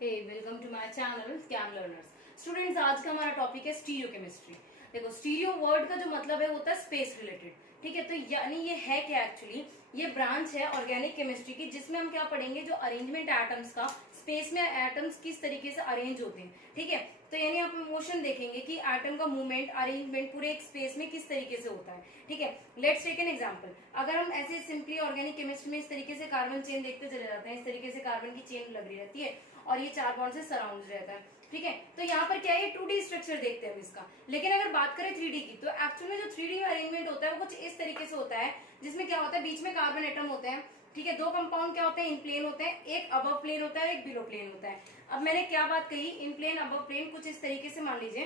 Hey welcome to my channel scam learners. Students, आज का हमारा टॉपिक है स्टीरियो केमिस्ट्री। देखो, स्टीरियो वर्ड का जो मतलब है होता है स्पेस रिलेटेड। ठीक है, तो यानी ये है क्या एक्चुअली, ये ब्रांच है ऑर्गेनिक केमिस्ट्री की, जिसमें हम क्या पढ़ेंगे, जो अरेंजमेंट एटम्स का, स्पेस में एटम्स किस तरीके से अरेंज होते हैं। ठीक है, तो यानी आप मोशन देखेंगे कि एटम का मूवमेंट, अरेंजमेंट पूरे एक स्पेस में किस तरीके से होता है। ठीक है, लेट्स टेक एन एग्जांपल। अगर हम ऐसे सिंपली ऑर्गेनिक केमिस्ट्री में इस तरीके से कार्बन चेन देखते चले जाते हैं, इस तरीके से कार्बन की चेन लग रही रहती है और ये 4 बॉन्ड से सराउंड रहता है। ठीक है, तो यहाँ पर क्या है, 2D स्ट्रक्चर देखते हैं हम इसका। लेकिन अगर बात करें 3D की, तो एक्चुअल में जो 3D में अरेंजमेंट होता है वो कुछ इस तरीके से होता है, जिसमें क्या होता है, बीच में कार्बन एटम होते हैं। ठीक है, दो कंपाउंड क्या होते हैं, इन प्लेन होते हैं, एक अबव प्लेन होता है, एक बिलो प्लेन होता है। अब मैंने क्या बात कही, इन प्लेन अबव प्लेन, कुछ इस तरीके से मान लीजिए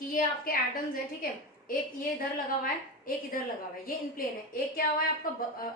कि ये आपके एटम्स है। ठीक है, एक ये इधर लगा हुआ है, एक इधर लगा हुआ है, ये इन प्लेन है। एक क्या हुआ है आपका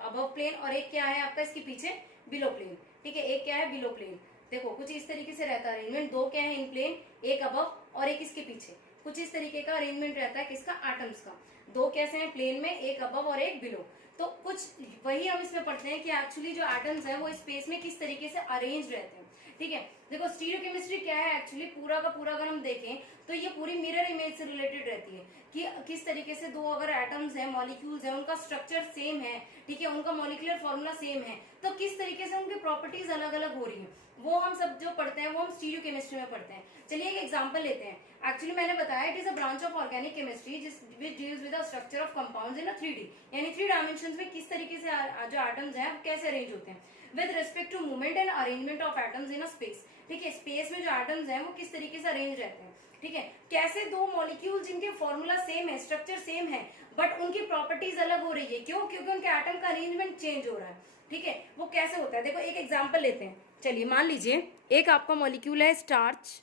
अबव प्लेन और एक क्या है आपका इसके पीछे बिलो प्लेन। ठीक है, एक क्या है बिलो प्लेन। देखो कुछ इस तरीके से रहता है अरेंजमेंट, दो क्या है इन प्लेन, एक अबव और एक इसके पीछे। कुछ इस तरीके का अरेंजमेंट रहता है किसका, एटम्स का। दो कैसे हैं प्लेन में, एक अबव और एक बिलो। तो कुछ वही हम इसमें पढ़ते हैं कि एक्चुअली जो एटम्स है वो स्पेस में किस तरीके से अरेंज रहते हैं। ठीक है, देखो स्टीरियो केमिस्ट्री क्या है एक्चुअली, पूरा का पूरा अगर हम देखें तो ये पूरी मिरर इमेज से रिलेटेड रहती है कि किस तरीके से दो अगर एटम्स है, मॉलिक्यूल्स है, उनका स्ट्रक्चर सेम है। ठीक है, उनका मॉलिक्यूलर फॉर्मूला सेम है, तो किस तरीके से उनकी प्रॉपर्टीज अलग अलग हो रही है, वो हम सब जो पढ़ते हैं वो हम स्टीरियो केमिस्ट्री में पढ़ते हैं। चलिए एक एग्जांपल लेते हैं। एक्चुअली मैंने बताया it is a branch of organic chemistry which deals with the structure of compounds in a 3D, यानी 3 डायमेंशंस में किस तरीके से जो एटम्स हैं कैसे अरेंज होते हैं with respect to movement and arrangement of atoms in a space. ठीक है, स्पेस में जो एटम्स हैं वो किस तरीके से अरेंज रहते हैं। ठीक है, कैसे दो मॉलिक्यूल जिनके फॉर्मूला सेम है, स्ट्रक्चर सेम है, बट उनकी प्रॉपर्टीज अलग हो रही है, क्यों, क्योंकि उनके एटम का अरेंजमेंट चेंज हो रहा है। ठीक है, वो कैसे होता है, देखो एक एग्जांपल लेते हैं। चलिए मान लीजिए एक आपका मॉलिक्यूल है स्टार्च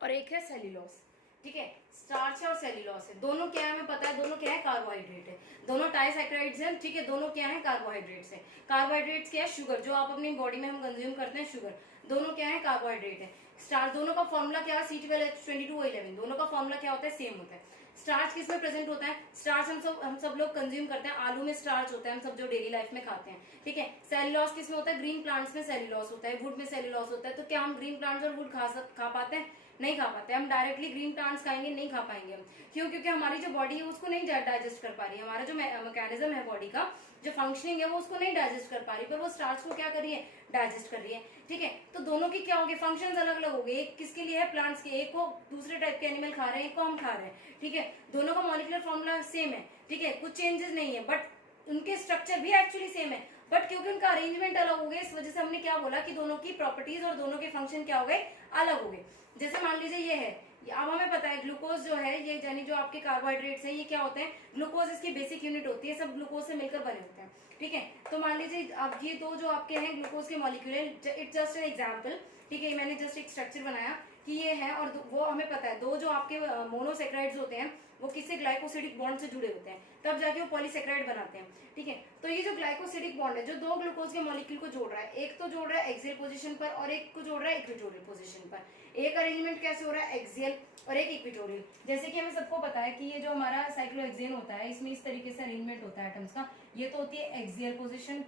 और एक है सेल्यूलोस। ठीक है, स्टार्च है और सेल्यूलोस है, दोनों क्या है हमें पता है, दोनों क्या है, कार्बोहाइड्रेट है, दोनों डाइसैकेराइड्स हैं। ठीक है, दोनों क्या है, कार्बोहाइड्रेट्स है। कार्बोहाइड्रेट्स क्या है, शुगर, जो आप अपनी बॉडी में हम कंज्यूम करते हैं, शुगर। दोनों क्या है, कार्बोहाइड्रेट है। स्टार्च, दोनों का फॉर्मूला क्या है, C12H22O11, दोनों का फॉर्मूला क्या होता है, सेम होता है। स्टार्च किसमें प्रेजेंट होता है, स्टार्च हम सब लोग कंज्यूम करते हैं, आलू में स्टार्च होता है, हम सब जो डेली लाइफ में खाते हैं। ठीक है, सेल्यूलोस किसमें होता है, ग्रीन प्लांट्स में सेल्यूलोस होता है, वुड में सेल्यूलोस होता है। तो क्या हम ग्रीन प्लांट्स और वुड खा पाते हैं, नहीं खा पाते। हम डायरेक्टली ग्रीन प्लांट्स खाएंगे, नहीं खा पाएंगे हम, क्यों, क्योंकि हमारी जो बॉडी है उसको नहीं डाइजेस्ट कर पा रही है, हमारा जो मैकेनिज्म है बॉडी का, जो फंक्शनिंग है वो उसको नहीं डाइजेस्ट कर पा रही, पर वो स्टार्च को क्या कर रही है, डाइजेस्ट कर रही है। ठीक है, तो दोनों की क्या होगी, फंक्शंस अलग अलग हो गए। एक किसके लिए है, प्लांट्स के, एक को दूसरे टाइप के एनिमल खा रहे हैं, एक को हम खा रहे हैं। ठीक है, दोनों का मॉलिक्यूलर फॉर्मूला सेम है। ठीक है, कुछ चेंजेस नहीं है, बट उनके स्ट्रक्चर भी एक्चुअली सेम है, बट क्योंकि उनका अरेंजमेंट अलग हो गया, इस वजह से हमने क्या बोला कि दोनों की प्रॉपर्टीज और दोनों के फंक्शन क्या हो गए, अलग हो गए। जैसे मान लीजिए ये है, अब हमें पता है ग्लूकोज जो है, ये यानी जो आपके कार्बोहाइड्रेट्स हैं, ये क्या होते हैं, ग्लूकोज इसकी बेसिक यूनिट होती है, सब ग्लूकोज से मिलकर बने होते हैं। ठीक है, तो मान लीजिए अब ये दो जो आपके हैं ग्लूकोज के molecule, it's just an example. ठीक है, मैंने जस्ट एक स्ट्रक्चर बनाया कि ये है, और वो हमें पता है दो जो आपके मोनोसेक्राइड्स होते हैं वो किससे, ग्लाइकोसिडिक बॉन्ड से जुड़े होते हैं, तब जाके वो पॉलीसेक्राइड बनाते हैं। ठीक है, तो ये जो ग्लाइकोसिडिक बॉन्ड है जो दो ग्लूकोज के मॉलिक्यूल को जोड़ रहा है, एक तो जोड़ रहा है एक्सियल पोजीशन पर और एक को जोड़ रहा है इक्वेटोरियल पोजीशन पर। एक अरेंजमेंट कैसे हो रहा है, एक्सियल और एक इक्वेटोरियल। जैसे कि हमें सबको पता है कि ये जो हमारा साइक्लोहेक्सेन होता है, इसमें इस तरीके से अरेंजमेंट होता है एटम्स का। ये तो होती है एक्सियल पोजीशन,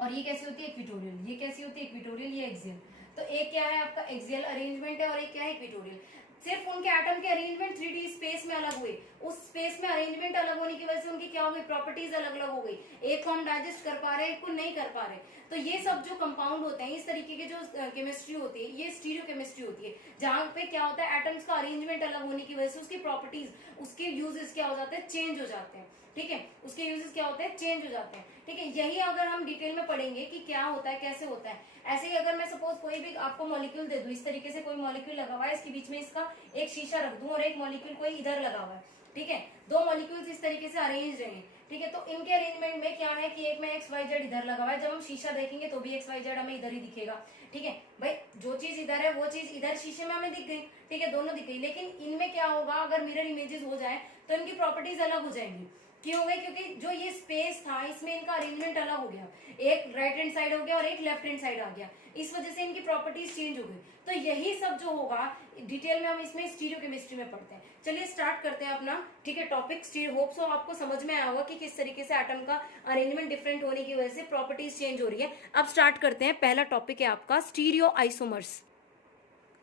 और ये कैसी होती है, इक्वेटोरियल। ये कैसी होती है, इक्वेटोरियल, ये एक्सियल। तो एक क्या है आपका एक्सियल अरेंजमेंट है और एक क्या है, इक्वेटोरियल। सिर्फ उनके एटम के अरेंजमेंट 3D स्पेस में अलग हुए, उस स्पेस में अरेंजमेंट अलग होने की वजह से उनकी क्या हो गई, प्रॉपर्टीज अलग अलग हो गई। एक को हम डाइजेस्ट कर पा रहे हैं, एक को नहीं कर पा रहे। तो ये सब जो कंपाउंड होते हैं, इस तरीके की जो केमिस्ट्री होती है, ये स्टीरियो केमिस्ट्री होती है, जहां पे क्या होता है, एटम्स का अरेंजमेंट अलग होने की वजह से उसकी प्रॉपर्टीज, उसके यूजेस क्या हो जाते हैं, चेंज हो जाते हैं। ठीक है, उसके यूजेस क्या होते हैं, चेंज हो जाते हैं। ठीक है, यही अगर हम डिटेल में पढ़ेंगे कि क्या होता है, कैसे होता है। ऐसे ही अगर मैं सपोज कोई भी आपको मॉलिक्यूल दे दूं, इस तरीके से कोई मॉलिक्यूल लगा हुआ है, इसके बीच में इसका एक शीशा रख दूं और एक मॉलिक्यूल कोई इधर लगा हुआ है। ठीक है, दो मॉलिक्यूल्स इस तरीके से अरेंज रहे हैं। ठीक है, तो इनके अरेंजमेंट में क्या है कि एक में XYZ इधर लगा हुआ है, जब हम शीशा देखेंगे तो भी XYZ हमें इधर ही दिखेगा। ठीक है भाई, जो चीज इधर है वो चीज इधर शीशे में हमें दिख गई। ठीक है, दोनों दिख गई, लेकिन इनमें क्या होगा, अगर मिरर इमेजेस हो जाए तो इनकी प्रॉपर्टीज अलग हो जाएंगी। क्यों हो गई, क्योंकि जो ये स्पेस था इसमें इनका अरेंजमेंट अलग हो गया, एक राइट हैंड साइड हो गया और एक लेफ्ट हैंड साइड आ गया। इस वजह से इनकी प्रॉपर्टीज चेंज हो गई। तो यही सब जो होगा डिटेल में हम इसमें स्टीरियोकेमिस्ट्री में पढ़ते हैं। चलिए स्टार्ट करते हैं अपना, ठीक है, टॉपिक। होप सो आपको समझ में आया होगा कि किस तरीके से एटम का अरेंजमेंट डिफरेंट होने की वजह से प्रॉपर्टीज चेंज हो रही है। अब स्टार्ट करते हैं। पहला टॉपिक है आपका स्टीरियो आइसोमर्स।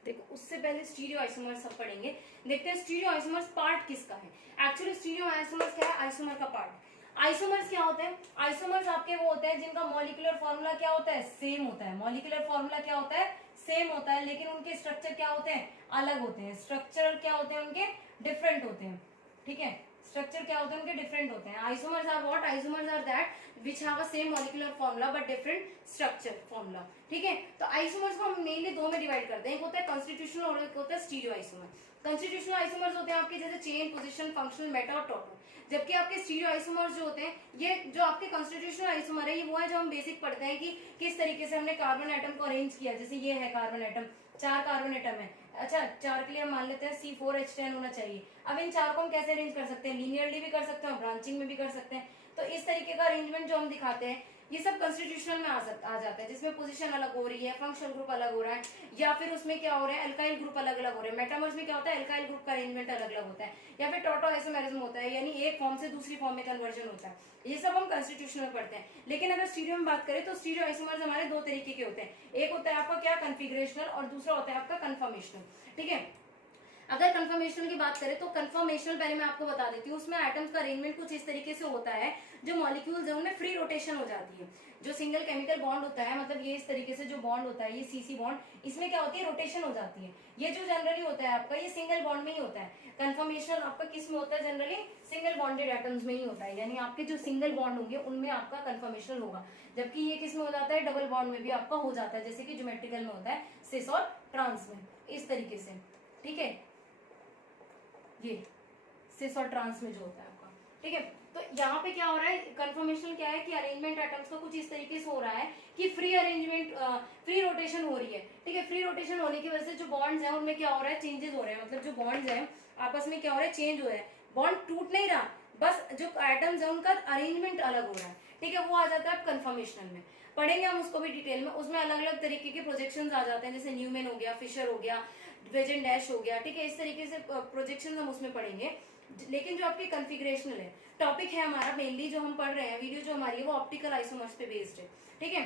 देखो उससे पहले स्टीरियो आइसोमर्स सब पढ़ेंगे। देखते हैं स्टीरियो आइसोमर्स पार्ट किसका है। एक्चुअली स्टीरियो आइसोमर्स क्या है, आइसोमर का पार्ट। आइसोमर्स क्या होते हैं, आइसोमर्स आपके वो होते हैं जिनका मॉलिक्यूलर फॉर्मूला क्या होता है, सेम होता है। मॉलिक्यूलर फॉर्मूला क्या होता है, सेम होता है, लेकिन उनके स्ट्रक्चर क्या होते हैं, अलग होते हैं। स्ट्रक्चरल क्या होते हैं उनके, डिफरेंट होते हैं, ठीक है। स्ट्रक्चर क्या होते हैं उनके, डिफरेंट होते हैं। Isomers are what, isomers are that which have a same molecular formula but different structure formula, ठीक है। तो आइसोमर्स को हम मेनली दो में डिवाइड करते हैं, एक होता है कॉन्स्टिट्यूशनल और एक होता है स्टीरियो आइसोमर। कॉन्स्टिट्यूशनल आइसोमर्स होते हैं आपके जैसे चेन, पोजीशन, फंक्शनल, मेटा और टोटो। जबकि आपके स्टीरियो आइसोमर्स जो होते हैं, ये जो आपके कॉन्स्टिट्यूशनल आइसोमर है, ये वो है जो हम बेसिक पढ़ते हैं कि किस तरीके से हमने कार्बन एटम को अरेंज किया। जैसे ये है कार्बन एटम, 4 कार्बन एटम है, अच्छा 4 के लिए हम मान लेते हैं C4H10 होना चाहिए। अब इन 4 को हम कैसे अरेंज कर सकते हैं, लीनियरली भी कर सकते हैं, ब्रांचिंग में भी कर सकते हैं। तो इस तरीके का अरेंजमेंट जो हम दिखाते हैं, ये सब कॉन्स्टिट्यूशनल में आ जाता है, जिसमें पोजीशन अलग हो रही है, फंक्शनल ग्रुप अलग हो रहा है, या फिर उसमें क्या हो रहा है, अल्काइल ग्रुप अलग अलग हो रहे हैं। मेटामर्स में क्या होता है, अल्काइल ग्रुप का अरेंजमेंट अलग अलग होता है, या फिर टोटो आइसोमेरिज्म होता है, यानी एक फॉर्म से दूसरी फॉर्म में कन्वर्जन होता है। ये सब हम कॉन्स्टिट्यूशनल में पढ़ते हैं। लेकिन अगर स्टीरियो में बात करें तो स्टीरियो आइसोमर्स हमारे दो तरीके के होते हैं। एक होता है आपका क्या, कन्फिगरेशनल, और दूसरा होता है आपका कन्फर्मेशनल, ठीक है। अगर कंफर्मेशनल की बात करें तो कंफर्मेशनल पहले मैं आपको बता देती हूँ, उसमें एटम्स का अरेंजमेंट कुछ इस तरीके से होता है, जो मॉलिक्यूल्स है उनमें फ्री रोटेशन हो जाती है। जो सिंगल केमिकल बॉन्ड होता है, मतलब ये इस तरीके से जो बॉन्ड होता है, ये सीसी बॉन्ड, इसमें क्या होती है, रोटेशन हो जाती है। ये जो जनरली होता है आपका, ये सिंगल बॉन्ड में ही होता है। कंफर्मेशनल आपका किस में होता है, जनरली सिंगल बॉन्डेड एटम्स में ही होता है, यानी आपके जो सिंगल बॉन्ड होंगे उनमें आपका कंफर्मेशनल होगा। जबकि ये किस में हो जाता है, डबल बॉन्ड में भी आपका हो जाता है, जैसे कि ज्योमेट्रिकल में होता है, सिस और ट्रांस में, इस तरीके से, ठीक है। ये सिस और ट्रांस में जो होता है आपका, ठीक है। तो यहाँ पे क्या हो रहा है, कंफर्मेशन क्या है कि अरेंजमेंट एटम्स का कुछ इस तरीके से हो रहा है कि फ्री अरेंजमेंट, फ्री रोटेशन हो रही है, ठीक है। फ्री रोटेशन होने की वजह से जो बॉन्ड्स हैं उनमें क्या हो रहा है, चेंजेस हो रहे हैं। मतलब जो बॉन्ड्स हैं आपस में क्या हो रहा है, चेंज हो रहा है। बॉन्ड टूट नहीं रहा, बस जो एटम्स है उनका अरेंजमेंट अलग हो रहा है, ठीक है। वो आ जाता है कन्फर्मेशनल में, पढ़ेंगे हम उसको भी डिटेल में। उसमें अलग अलग तरीके के प्रोजेक्शंस आ जाते हैं, जैसे न्यूमैन हो गया, फिशर हो गया, वेजन डैश हो गया, ठीक है। इस तरीके से प्रोजेक्शन हम उसमें पढ़ेंगे। लेकिन जो आपकी कॉन्फ़िगरेशनल है टॉपिक है हमारा, मेनली जो हम पढ़ रहे हैं, वीडियो जो हमारी है वो ऑप्टिकल आइसोमर्स पे बेस्ड है, ठीक है।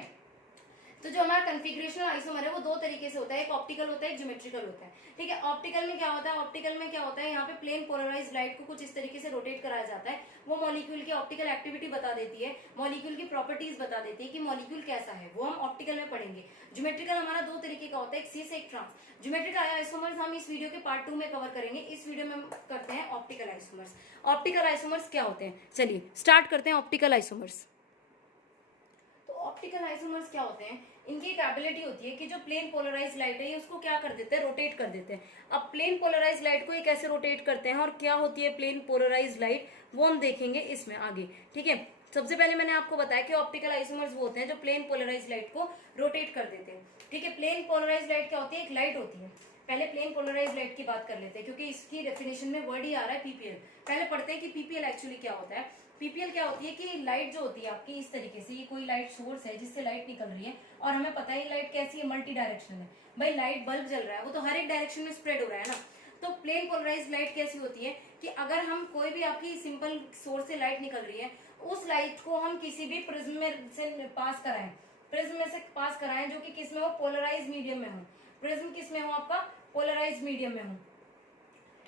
तो जो हमारा कॉन्फ़िगरेशनल आइसोमर है वो दो तरीके से होता है, एक ऑप्टिकल होता है, एक ज्योमेट्रिकल होता है, ठीक है। ऑप्टिकल में क्या होता है, ऑप्टिकल में क्या होता है, यहाँ पे प्लेन पोलराइज्ड लाइट को कुछ इस तरीके से रोटेट कराया जाता है। वो मॉलिक्यूल की ऑप्टिकल एक्टिविटी बता देती है, मॉलिक्यूल की प्रॉपर्टीज बता देती है कि मॉलिक्यूल कैसा है, वो हम ऑप्टिकल में पढ़ेंगे। ज्योमेट्रिकल हमारा दो तरीके का होता है, एक सिस एक ट्रांस। ज्योमेट्रिकल आइसोमर्स हम इस वीडियो के पार्ट 2 में कवर करेंगे। इस वीडियो में हम करते हैं ऑप्टिकल आइसोमर्स। ऑप्टिकल आइसोमर्स क्या होते हैं, चलिए स्टार्ट करते हैं ऑप्टिकल आइसोमर्स। तो ऑप्टिकल आइसोमर्स क्या होते हैं, इनकी एक एबिलिटी होती है कि जो प्लेन पोलराइज लाइट है ये उसको क्या कर देते हैं, रोटेट कर देते हैं। अब प्लेन पोलराइज लाइट को ये कैसे रोटेट करते हैं और क्या होती है प्लेन पोलराइज लाइट, वो हम देखेंगे इसमें आगे, ठीक है। सबसे पहले मैंने आपको बताया कि ऑप्टिकल आइसोमर्स वो होते हैं जो प्लेन पोलराइज लाइट को रोटेट कर देते हैं, ठीक है। प्लेन पोलराइज लाइट क्या होती है, एक लाइट होती है। पहले प्लेन पोलराइज लाइट की बात कर लेते हैं, क्योंकि इसकी डेफिनेशन में वर्ड ही आ रहा है पीपीएल। पहले पढ़ते हैं कि पीपीएल एक्चुअली क्या होता है। पीपीएल क्या होती है कि लाइट जो होती है आपकी इस तरीके से, ये कोई लाइट सोर्स है जिससे लाइट निकल रही है, और हमें पता है लाइट कैसी है, मल्टी डायरेक्शनल है। भाई लाइट बल्ब जल रहा है, वो तो हर एक डायरेक्शन में स्प्रेड हो रहा है ना। तो प्लेन पोलराइज लाइट कैसी होती है कि अगर हम कोई भी आपकी सिंपल सोर्स से लाइट निकल रही है, उस लाइट को हम किसी भी प्रिज्म में से पास कराएं, प्रिज्म में से पास कराएं जो कि किस में हो, पोलराइज मीडियम में हो। प्रिज्म किस में हो, आपका पोलराइज मीडियम में हो,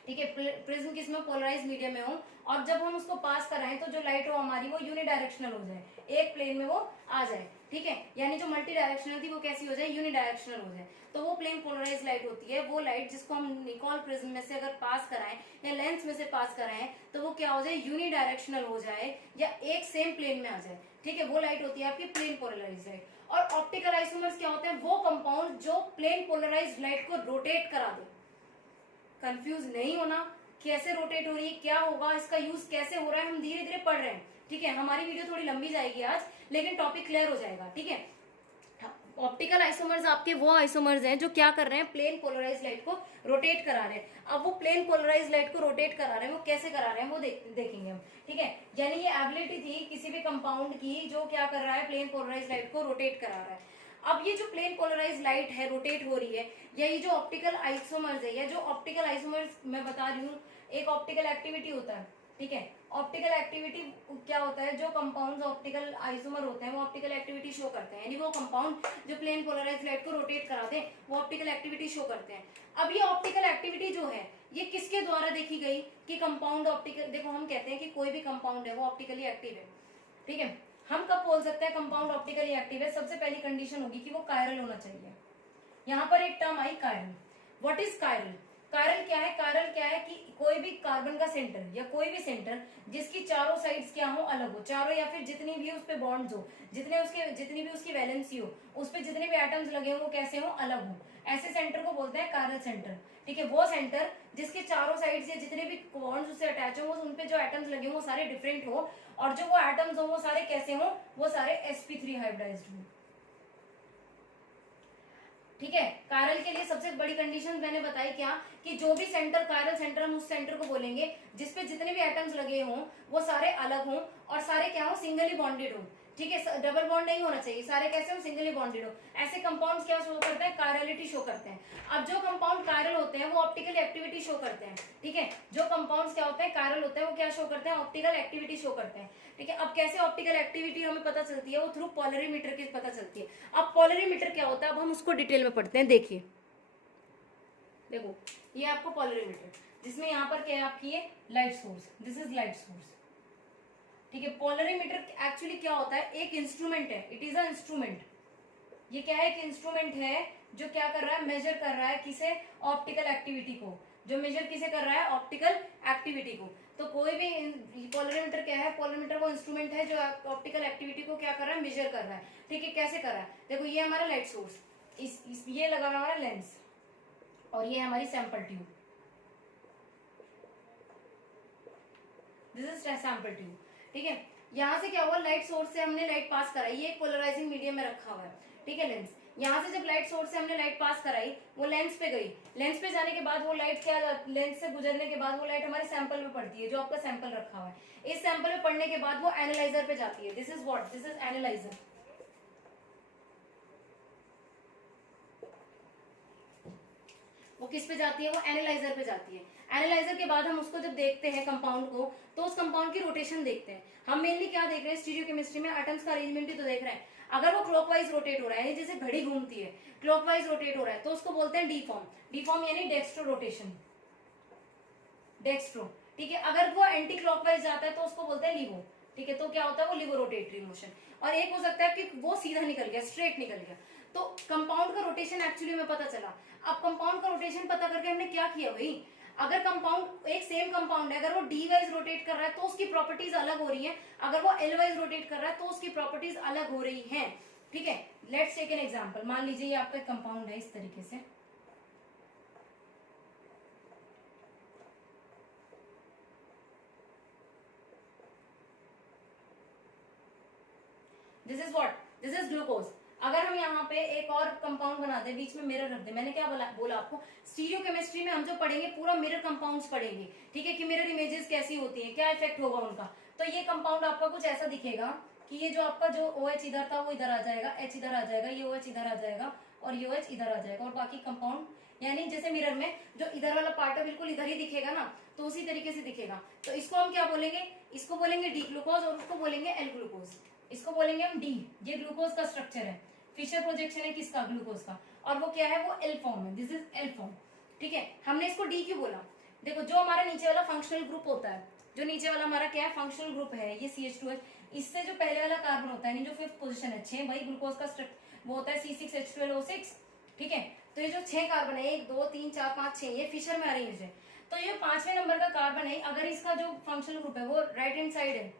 ठीक है। प्रिज्म किस में, पोलराइज मीडियम में हो। और जब हम उसको पास कराएं तो जो लाइट हो हमारी वो यूनिडायरेक्शनल हो जाए, एक प्लेन में वो आ जाए, ठीक है। यानी जो मल्टी डायरेक्शनल थी वो कैसी हो जाए, यूनिडायरेक्शनल हो जाए। तो वो प्लेन पोलराइज लाइट होती है। वो लाइट जिसको हम निकोल प्रिज्म में से अगर पास कराएं या लेंस में से पास कराएं तो वो क्या हो जाए, यूनिडायरेक्शनल हो जाए या एक सेम प्लेन में आ जाए, ठीक है। वो लाइट होती है आपकी प्लेन पोलराइज लाइट। और ऑप्टिकल आइसोमर्स क्या होते हैं, वो कंपाउंड जो प्लेन पोलराइज लाइट को रोटेट करा दे। कंफ्यूज नहीं होना, कैसे रोटेट हो रही है, क्या होगा, इसका यूज कैसे हो रहा है, हम धीरे धीरे पढ़ रहे हैं, ठीक है। हमारी वीडियो थोड़ी लंबी जाएगी आज, लेकिन टॉपिक क्लियर हो जाएगा, ठीक है। ऑप्टिकल आइसोमर्स आपके वो आइसोमर्स हैं जो क्या कर रहे हैं, प्लेन पोलराइज लाइट को रोटेट करा रहे हैं। अब वो प्लेन पोलराइज लाइट को रोटेट करा रहे हैं, वो कैसे करा रहे हैं वो देखेंगे हम, ठीक है। यानी ये एबिलिटी थी किसी भी कंपाउंड की जो क्या कर रहा है, प्लेन पोलराइज लाइट को रोटेट करा रहा है। अब ये जो प्लेन पोलराइज लाइट है रोटेट हो रही है, या ये जो ऑप्टिकल आइसोमर्स है, या जो ऑप्टिकल आइसोमर्स मैं बता रही हूँ, एक ऑप्टिकल एक्टिविटी होता है, ठीक है। ऑप्टिकल एक्टिविटी क्या होता है, जो कंपाउंड्स ऑप्टिकल आइसोमर होते हैं वो ऑप्टिकल एक्टिविटी शो करते हैं, यानी वो कंपाउंड जो प्लेन पोलराइज लाइट को रोटेट कराते हैं वो ऑप्टिकल एक्टिविटी शो करते हैं। अब ये ऑप्टिकल एक्टिविटी जो है ये किसके द्वारा देखी गई कि कंपाउंड ऑप्टिकल, देखो हम कहते हैं कि कोई भी कंपाउंड है वो ऑप्टिकली एक्टिव है, ठीक है। हम कब बोल सकते हैं कंपाउंड ऑप्टिकली एक्टिव है, सबसे पहली कंडीशन होगी कि वो कायरल होना चाहिए। यहाँ पर एक term I chiral. What is chiral? Chiral क्या है? कायरल क्या है कि कोई भी कार्बन का सेंटर या कोई भी सेंटर जिसकी चारों साइड्स क्या हो, अलग हो, चारों या फिर जितनी भी उस पे बॉन्ड्स हो, जितनी भी उसकी वैलेंसी हो, उस पे जितने भी एटम्स लगे हो वो कैसे हो, अलग हो, ऐसे सेंटर को बोलते हैं कायरल सेंटर, ठीक है। वो सेंटर जिसके चारों साइड्स या जितने भी बॉन्ड्स उससे अटैच हो, उन पे जो एटम्स लगे हो वो सारे डिफरेंट हो, और जो वो एटम्स हो वो सारे कैसे हो, वो सारे sp3 हाइब्रिडाइज्ड हो, ठीक है। कायरल के लिए सबसे बड़ी कंडीशन मैंने बताई क्या, कि जो भी सेंटर कायरल सेंटर, हम उस सेंटर को बोलेंगे जिसपे जितने भी एटम्स लगे हों वो सारे अलग हों और सारे क्या हो, सिंगली बॉन्डेड हो, ठीक है। डबल बॉन्ड नहीं होना चाहिए, सारे कैसे हो, सिंगली बॉन्डेड हो। ऐसे कंपाउंड्स क्या शो करते हैं, कायरलिटी शो करते हैं। अब जो कंपाउंड कायरल होते हैं वो ऑप्टिकल एक्टिविटी शो करते हैं, ठीक है। जो कंपाउंड्स क्या होते हैं, कायरल होते हैं, वो क्या शो करते हैं, ऑप्टिकल एक्टिविटी शो करते हैं, ठीक है। अब कैसे ऑप्टिकल एक्टिविटी हमें पता चलती है, वो थ्रू पोलरीमीटर की पता चलती है। अब पोलरीमीटर क्या होता है, अब हम उसको डिटेल में पढ़ते हैं। देखिए, देखो ये आपको पोलरीमीटर, जिसमें यहाँ पर क्या है आपकी ये light source, this is light source, ठीक है। पोलरीमीटर एक्चुअली क्या होता है, एक इंस्ट्रूमेंट है, इट इज अ इंस्ट्रूमेंट। ये क्या है, एक इंस्ट्रूमेंट है जो क्या कर रहा है, मेजर कर रहा है किसे, ऑप्टिकल एक्टिविटी को। जो मेजर किसे कर रहा है, ऑप्टिकल एक्टिविटी को। तो कोई भी पोलरीमीटर क्या है, पोलरीमीटर वो इंस्ट्रूमेंट है जो ऑप्टिकल एक्टिविटी को क्या कर रहा है, मेजर कर रहा है, ठीक है। कैसे कर रहा है, देखो ये हमारा लाइट सोर्स, ये लगा हुआ हमारा लेंस, और ये हमारी sample tube, this is sample tube, ठीक है। यहाँ से क्या हुआ, लाइट सोर्स से हमने लाइट पास कराई, ये एक पोलराइजिंग मीडियम में रखा हुआ है, ठीक है, लेंस। यहाँ से जब लाइट सोर्स से हमने लाइट पास कराई, वो लेंस पे गई, लेंस पे जाने के बाद वो लाइट क्या, लेंस से गुजरने के बाद वो लाइट हमारे सैंपल में पड़ती है, जो आपका सैंपल रखा हुआ है। इस सैंपल में पड़ने के बाद वो एनालाइजर पे जाती है, this is what, this is analyser. वो किस पे जाती है, वो एनालाइजर पे जाती है। एनालाइजर के बाद हम उसको जब देखते हैं कंपाउंड को, तो उस कंपाउंड की रोटेशन देखते हैं। हम मेनली क्या देख रहे हैं, स्टीरियोकेमिस्ट्री में एटम्स का अरेंजमेंट ही तो देख रहे हैं। अगर वो क्लॉकवाइज रोटेट हो रहा है, जैसे घड़ी घूमती है, क्लॉकवाइज रोटेट हो रहा है, तो उसको बोलते हैं डीफॉर्म। डीफॉर्म यानी डेक्स्ट्रो रोटेशन, डेक्स्ट्रो, ठीक है। अगर वो एंटी क्लॉकवाइज जाता है तो उसको बोलते हैं लिवो, ठीक है। तो क्या होता है, वो लिवो रोटेटरी मोशन। और एक हो सकता है कि वो सीधा निकल गया, स्ट्रेट निकल गया। तो कंपाउंड का रोटेशन एक्चुअली में पता चला। अब कंपाउंड का रोटेशन पता करके हमने क्या किया भाई, अगर कंपाउंड एक सेम कंपाउंड है, अगर वो डी वाइज रोटेट कर रहा है तो उसकी प्रॉपर्टीज अलग हो रही है, अगर वो एल वाइज रोटेट कर रहा है तो उसकी प्रॉपर्टीज अलग हो रही हैं, ठीक है। Let's take an example. मान लीजिए ये आपका कंपाउंड है इस तरीके से, this is what, this is glucose. अगर हम यहाँ पे एक और कंपाउंड बना दे, बीच में मिरर रख दे, मैंने क्या बोला आपको, स्टीरियोकेमिस्ट्री में हम जो पढ़ेंगे पूरा मिरर कंपाउंड्स पढ़ेंगे, ठीक है, कि मिरर इमेजेस कैसी होती हैं, क्या इफेक्ट होगा उनका। तो ये कंपाउंड आपका कुछ ऐसा दिखेगा कि ये जो आपका जो OH इधर था वो इधर आ जाएगा, H इधर आ जाएगा, ये OH इधर आ जाएगा और ये OH इधर आ जाएगा, और बाकी कंपाउंड यानी जैसे मिरर में जो इधर वाला पार्ट है बिल्कुल इधर ही दिखेगा ना, तो उसी तरीके से दिखेगा। तो इसको हम क्या बोलेंगे, इसको बोलेंगे डी ग्लूकोज और उसको बोलेंगे एल ग्लूकोज। इसको बोलेंगे हम डी, ये ग्लूकोज का स्ट्रक्चर है, फिशर प्रोजेक्शन है किसका, ग्लूकोज का, और वो क्या है, वो एल फॉर्म है, दिस इज एल फॉर्म, ठीक है। हमने इसको डी क्यों बोला, देखो जो हमारा नीचे वाला फंक्शनल ग्रुप होता है, जो नीचे वाला हमारा क्या है, फंक्शनल ग्रुप है, ये CH2H, इससे जो पहले वाला कार्बन होता है, जो 5th पोजीशन है, 6 भाई ग्लूकोज का वो होता है C6H12O6, ठीक है। तो ये जो 6 कार्बन है, 1 2 3 4 5 6, ये फिशर में अरेंज्ड है। तो ये 5वें नंबर का कार्बन है, अगर इसका जो फंक्शनल ग्रुप है वो राइट हैंड साइड है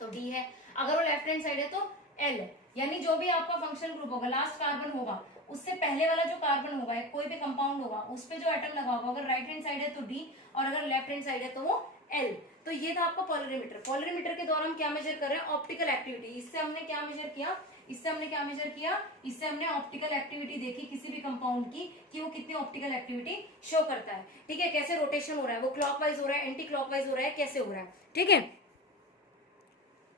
तो डी है, अगर वो लेफ्ट हैंड साइड है तो एल है। यानी जो भी आपका फंक्शनल ग्रुप होगा, लास्ट कार्बन होगा, उससे पहले वाला जो कार्बन होगा, कोई भी कंपाउंड होगा, उस पे जो एटम लगा होगा, अगर राइट हैंड साइड है तो डी, और अगर लेफ्ट हैंड साइड है तो वो एल। तो ये था आपका पोलरीमीटर। पोलरीमीटर के द्वारा हम क्या मेजर कर रहे हैं, ऑप्टिकल एक्टिविटी। इससे हमने क्या मेजर किया, इससे हमने ऑप्टिकल एक्टिविटी देखी किसी भी कंपाउंड की, कि वो कितनी ऑप्टिकल एक्टिविटी शो करता है, ठीक है। कैसे रोटेशन हो रहा है, वो क्लॉकवाइज हो रहा है, एंटी क्लॉकवाइज हो रहा है, कैसे हो रहा है, ठीक है।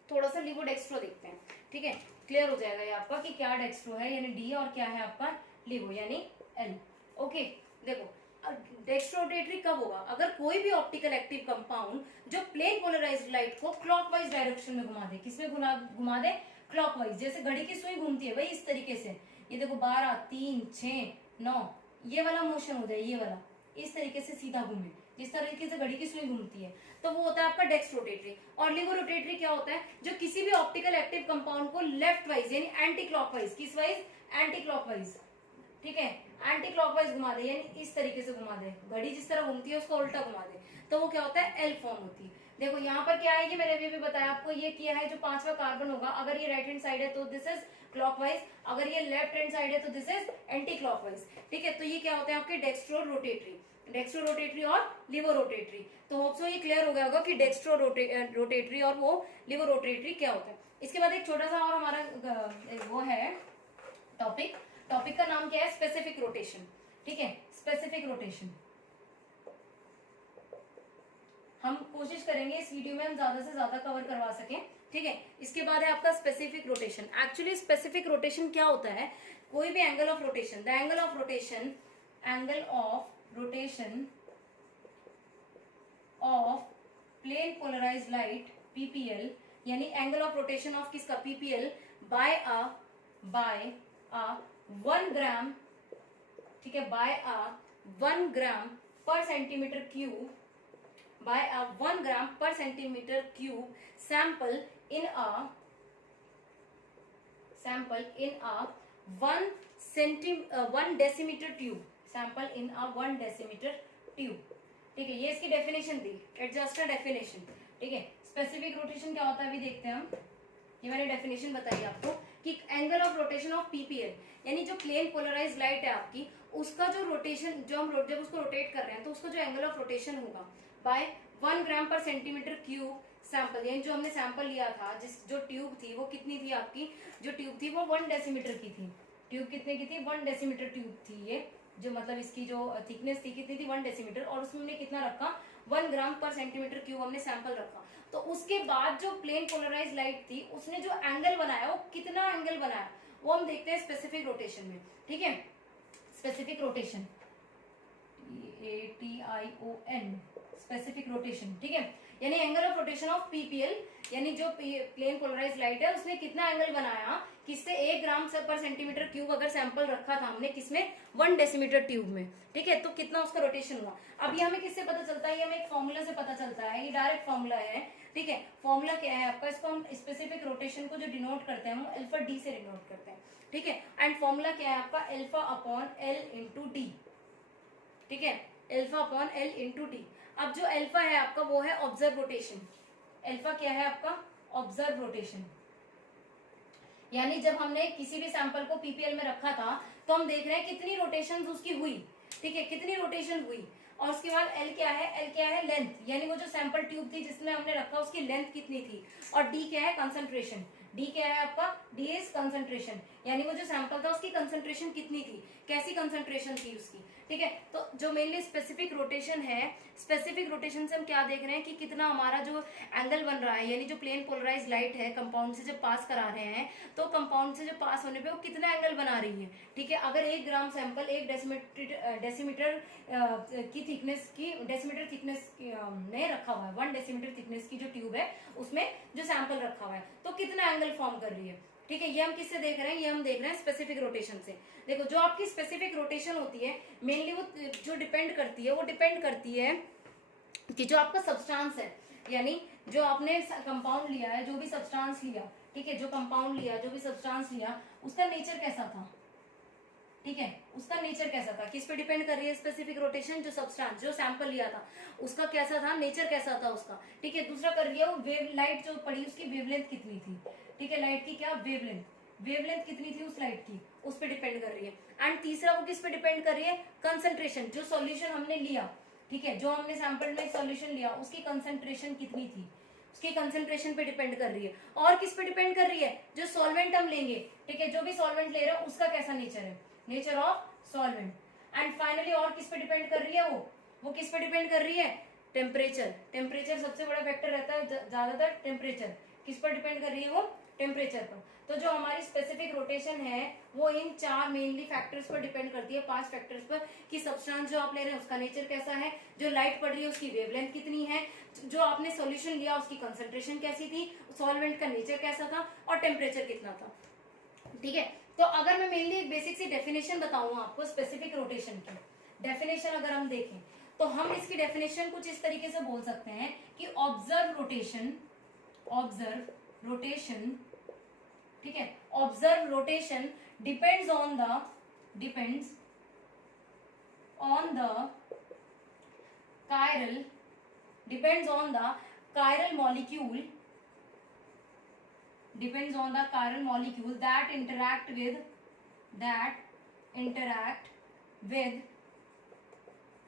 थोड़ा सा लिवोडेक्स्ट्रो देखते हैं, ठीक है। क्लियर हो जाएगा ये आपका कि क्या डेक्स्ट्रो है यानी डी और क्या है आपका लिवो यानी एल। ओके देखो डेक्स्ट्रोरोटेटरी कब होगा, अगर कोई भी ऑप्टिकल एक्टिव कंपाउंड जो प्लेन पोलराइज्ड लाइट को क्लॉकवाइज डायरेक्शन में घुमा दे, किसमें घुमा दे, क्लॉकवाइज, जैसे घड़ी की सुई घूमती है भाई इस तरीके से, ये देखो 12 3 6 9 ये वाला मोशन हो जाए, ये वाला इस तरीके से सीधा घूमे जिस तरीके से घड़ी की सुई घूमती है, तो वो होता है आपका डेक्स्ट्रोरोटेटरी। और लिवोरोटेटरी क्या होता है, जो किसी भी ऑप्टिकल एक्टिव कंपाउंड को लेफ्ट वाइज यानी एंटी क्लॉकवाइज, किस वाइज, एंटी क्लॉकवाइज, ठीक है, एंटी क्लॉकवाइज घुमा दे यानी इस तरीके से घुमा दे, घड़ी जिस तरह घूमती है उसको उल्टा घुमा दे, तो वो क्या होता है, एल फॉर्म होती है। देखो यहाँ पर क्या है, ये मैंने अभी भी बताया आपको, ये किया है जो 5वां कार्बन होगा, अगर ये राइट हैंड साइड है तो दिस इज क्लॉकवाइज, अगर ये लेफ्ट हैंड साइड है तो दिस इज एंटी क्लॉकवाइज, ठीक है। तो ये क्या होते हैं आपके डेक्स्ट्रोरोटेटरी, डेक्स्ट्रोरोटेटरी और लिवोरोटेटरी। तो होप सो ये क्लियर हो गया होगा कि डेक्स्ट्रोरोटेटरी और वो लिवोरोटेटरी क्या होता है। इसके बाद एक छोटा सा और हमारा वो है टॉपिक, टॉपिक का नाम क्या है, स्पेसिफिक रोटेशन, ठीक है, स्पेसिफिक रोटेशन। हम कोशिश करेंगे इस वीडियो में हम ज्यादा से ज्यादा कवर करवा सकें, ठीक है। इसके बाद है आपका specific rotation. Actually specific rotation क्या होता है, कोई भी angle of rotation, the angle of rotation, angle of rotation of plane polarized light PPL, यानी एंगल ऑफ रोटेशन ऑफ किसका, पीपीएल, बाय अ 1 ग्राम, ठीक है, by a 1 gram per centimetre cube, by a 1 gram per centimeter cube sample in a 1 decimeter tube, sample in a 1 decimeter tube, ठीक है। ये इसकी definition the, it's just a definition, ठीक है। Specific rotation क्या होता है अभी देखते हैं हम, ये मैंने डेफिनेशन बताई आपको कि angle of rotation of PPL, यानी जो प्लेन पोलराइज्ड लाइट है आपकी, उसका जो रोटेशन, जो हम जब उसको रोटेट कर रहे हैं तो उसका जो एंगल ऑफ रोटेशन होगा bye 1 gram per centimetre cube sample, यानी जो हमने सैंपल लिया था, जिस जो ट्यूब थी वो कितनी थी आपकी, जो ट्यूब थी वो 1 डेसीमीटर की थी, ट्यूब कितने की थी, 1 डेसीमीटर ट्यूब थी ये, जो मतलब इसकी जो थिकनेस थी कितनी थी, 1 डेसीमीटर, और उसमें हमने कितना रखा, 1 ग्राम पर सेंटीमीटर क्यूब हमने सैंपल रखा। तो उसके बाद जो प्लेन पोलराइज्ड लाइट थी उसने जो एंगल बनाया वो कितना एंगल बनाया वो हम देखते हैं स्पेसिफिक रोटेशन में, ठीक है। Specific rotation, ATION, specific rotation, ठीक है, यानी angle of rotation of PPL, यानी जो प्लेन पोलराइज्ड लाइट है उसने कितना एंगल बनाया, किससे, 1 ग्राम पर सेंटीमीटर क्यूब अगर सैंपल रखा था हमने, किसमें, 1 डेसीमीटर ट्यूब में, ठीक है, तो कितना उसका रोटेशन हुआ। अब ये हमें किससे पता चलता है, ये हमें एक फॉर्मूला से पता चलता है, ये डायरेक्ट फॉर्मूला है, ठीक है। फॉर्मूला क्या है आपका, इसको हम स्पेसिफिक रोटेशन को जो डिनोट करते हैं हम अल्फा डी से डिनोट करते हैं, ठीक है। एंड फॉर्मूला क्या है आपका, alpha upon L into D, ठीक है, alpha upon L into D. अब जो अल्फा है आपका वो है ऑब्जर्व रोटेशन, अल्फा क्या है आपका, ऑब्जर्व रोटेशन, यानी जब हमने किसी भी सैंपल को पीपीएल में रखा था तो हम देख रहे हैं कितनी रोटेशन उसकी हुई, ठीक है, कितनी रोटेशन हुई। और उसके बाद एल क्या है, एल क्या है, लेंथ, यानी वो जो सैंपल ट्यूब थी जिसमें हमने रखा उसकी लेंथ कितनी थी। और डी क्या है, कंसंट्रेशन, डी क्या है आपका, डी इज कंसंट्रेशन, यानी वो जो सैंपल था उसकी कंसंट्रेशन कितनी थी, कैसी कंसंट्रेशन थी उसकी, ठीक है। तो जो मेनली स्पेसिफिक रोटेशन है, स्पेसिफिक रोटेशन से हम क्या देख रहे हैं कि कितना हमारा जो एंगल बन रहा है, यानी जो प्लेन पोलराइज्ड लाइट है कंपाउंड से जब पास करा रहे हैं तो कंपाउंड से जब पास होने पे वो कितना एंगल बना रही है, ठीक है। अगर 1 ग्राम सैंपल 1 डेसीमीटर की थिकनेस की, डेसीमीटर थिकनेस में रखा हुआ है, 1 डेसीमीटर थिकनेस की जो ट्यूब है उसमें जो सैंपल रखा हुआ है, तो कितना एंगल फॉर्म कर रही है, ठीक है। ये हम किससे देख रहे हैं, ये हम देख रहे हैं स्पेसिफिक रोटेशन से। देखो जो आपकी स्पेसिफिक रोटेशन होती है मेनली वो जो डिपेंड करती है, वो डिपेंड करती है कि जो आपका सब्सटेंस है, यानी जो आपने कंपाउंड लिया है, जो भी सब्सटेंस लिया, ठीक है, जो कंपाउंड लिया, जो भी सब्सटेंस लिया, उसका नेचर कैसा था, ठीक है, उसका नेचर कैसा था, किस पे डिपेंड कर रही है स्पेसिफिक रोटेशन, जो सब्सटेंस, जो सैंपल लिया था उसका कैसा था, नेचर कैसा था उसका, ठीक है। दूसरा कर रही है वो वेव, लाइट जो पड़ी उसकी वेवलेंथ कितनी थी, ठीक है, लाइट की क्या वेवलेंथ, वेवलेंथ कितनी थी उस लाइट की, उस पर डिपेंड कर रही है। एंड तीसरा वो किस पे डिपेंड कर रही है, कंसंट्रेशन, जो सॉल्यूशन हमने लिया, ठीक है, जो हमने सैंपल में सॉल्यूशन लिया उसकी कंसंट्रेशन कितनी थी, उसकी कंसंट्रेशन पे डिपेंड कर रही है। और किस पे डिपेंड कर रही है, जो सॉल्वेंट हम लेंगे, ठीक है, जो भी सॉल्वेंट ले रहे हैं उसका कैसा नेचर है, nature of solvent. And finally और किस पे डिपेंड कर रही है, वो किस पे डिपेंड कर रही है, टेम्परेचर, टेम्परेचर सबसे बड़ा फैक्टर रहता है ज्यादातर, टेम्परेचर किस पर डिपेंड कर रही है, वो टेम्परेचर पर। तो जो हमारी स्पेसिफिक रोटेशन है वो इन 4 मेनली फैक्टर्स पर डिपेंड करती है, 5 फैक्टर्स पर, कि सब्सटेंस जो आप ले रहे हैं उसका नेचर कैसा है, जो लाइट पड़ रही है उसकी वेवलेंथ कितनी है, जो आपने सॉल्यूशन लिया उसकी कंसंट्रेशन कैसी थी, सॉल्वेंट का नेचर कैसा था, और टेम्परेचर कितना था। ठीक है, तो अगर मैं मेनली एक बेसिक सी डेफिनेशन बताऊं आपको स्पेसिफिक रोटेशन की, डेफिनेशन अगर हम देखें तो हम इसकी डेफिनेशन कुछ इस तरीके से बोल सकते हैं कि ऑब्जर्व रोटेशन, ठीक है, observe rotation depends on the chiral molecule that interact with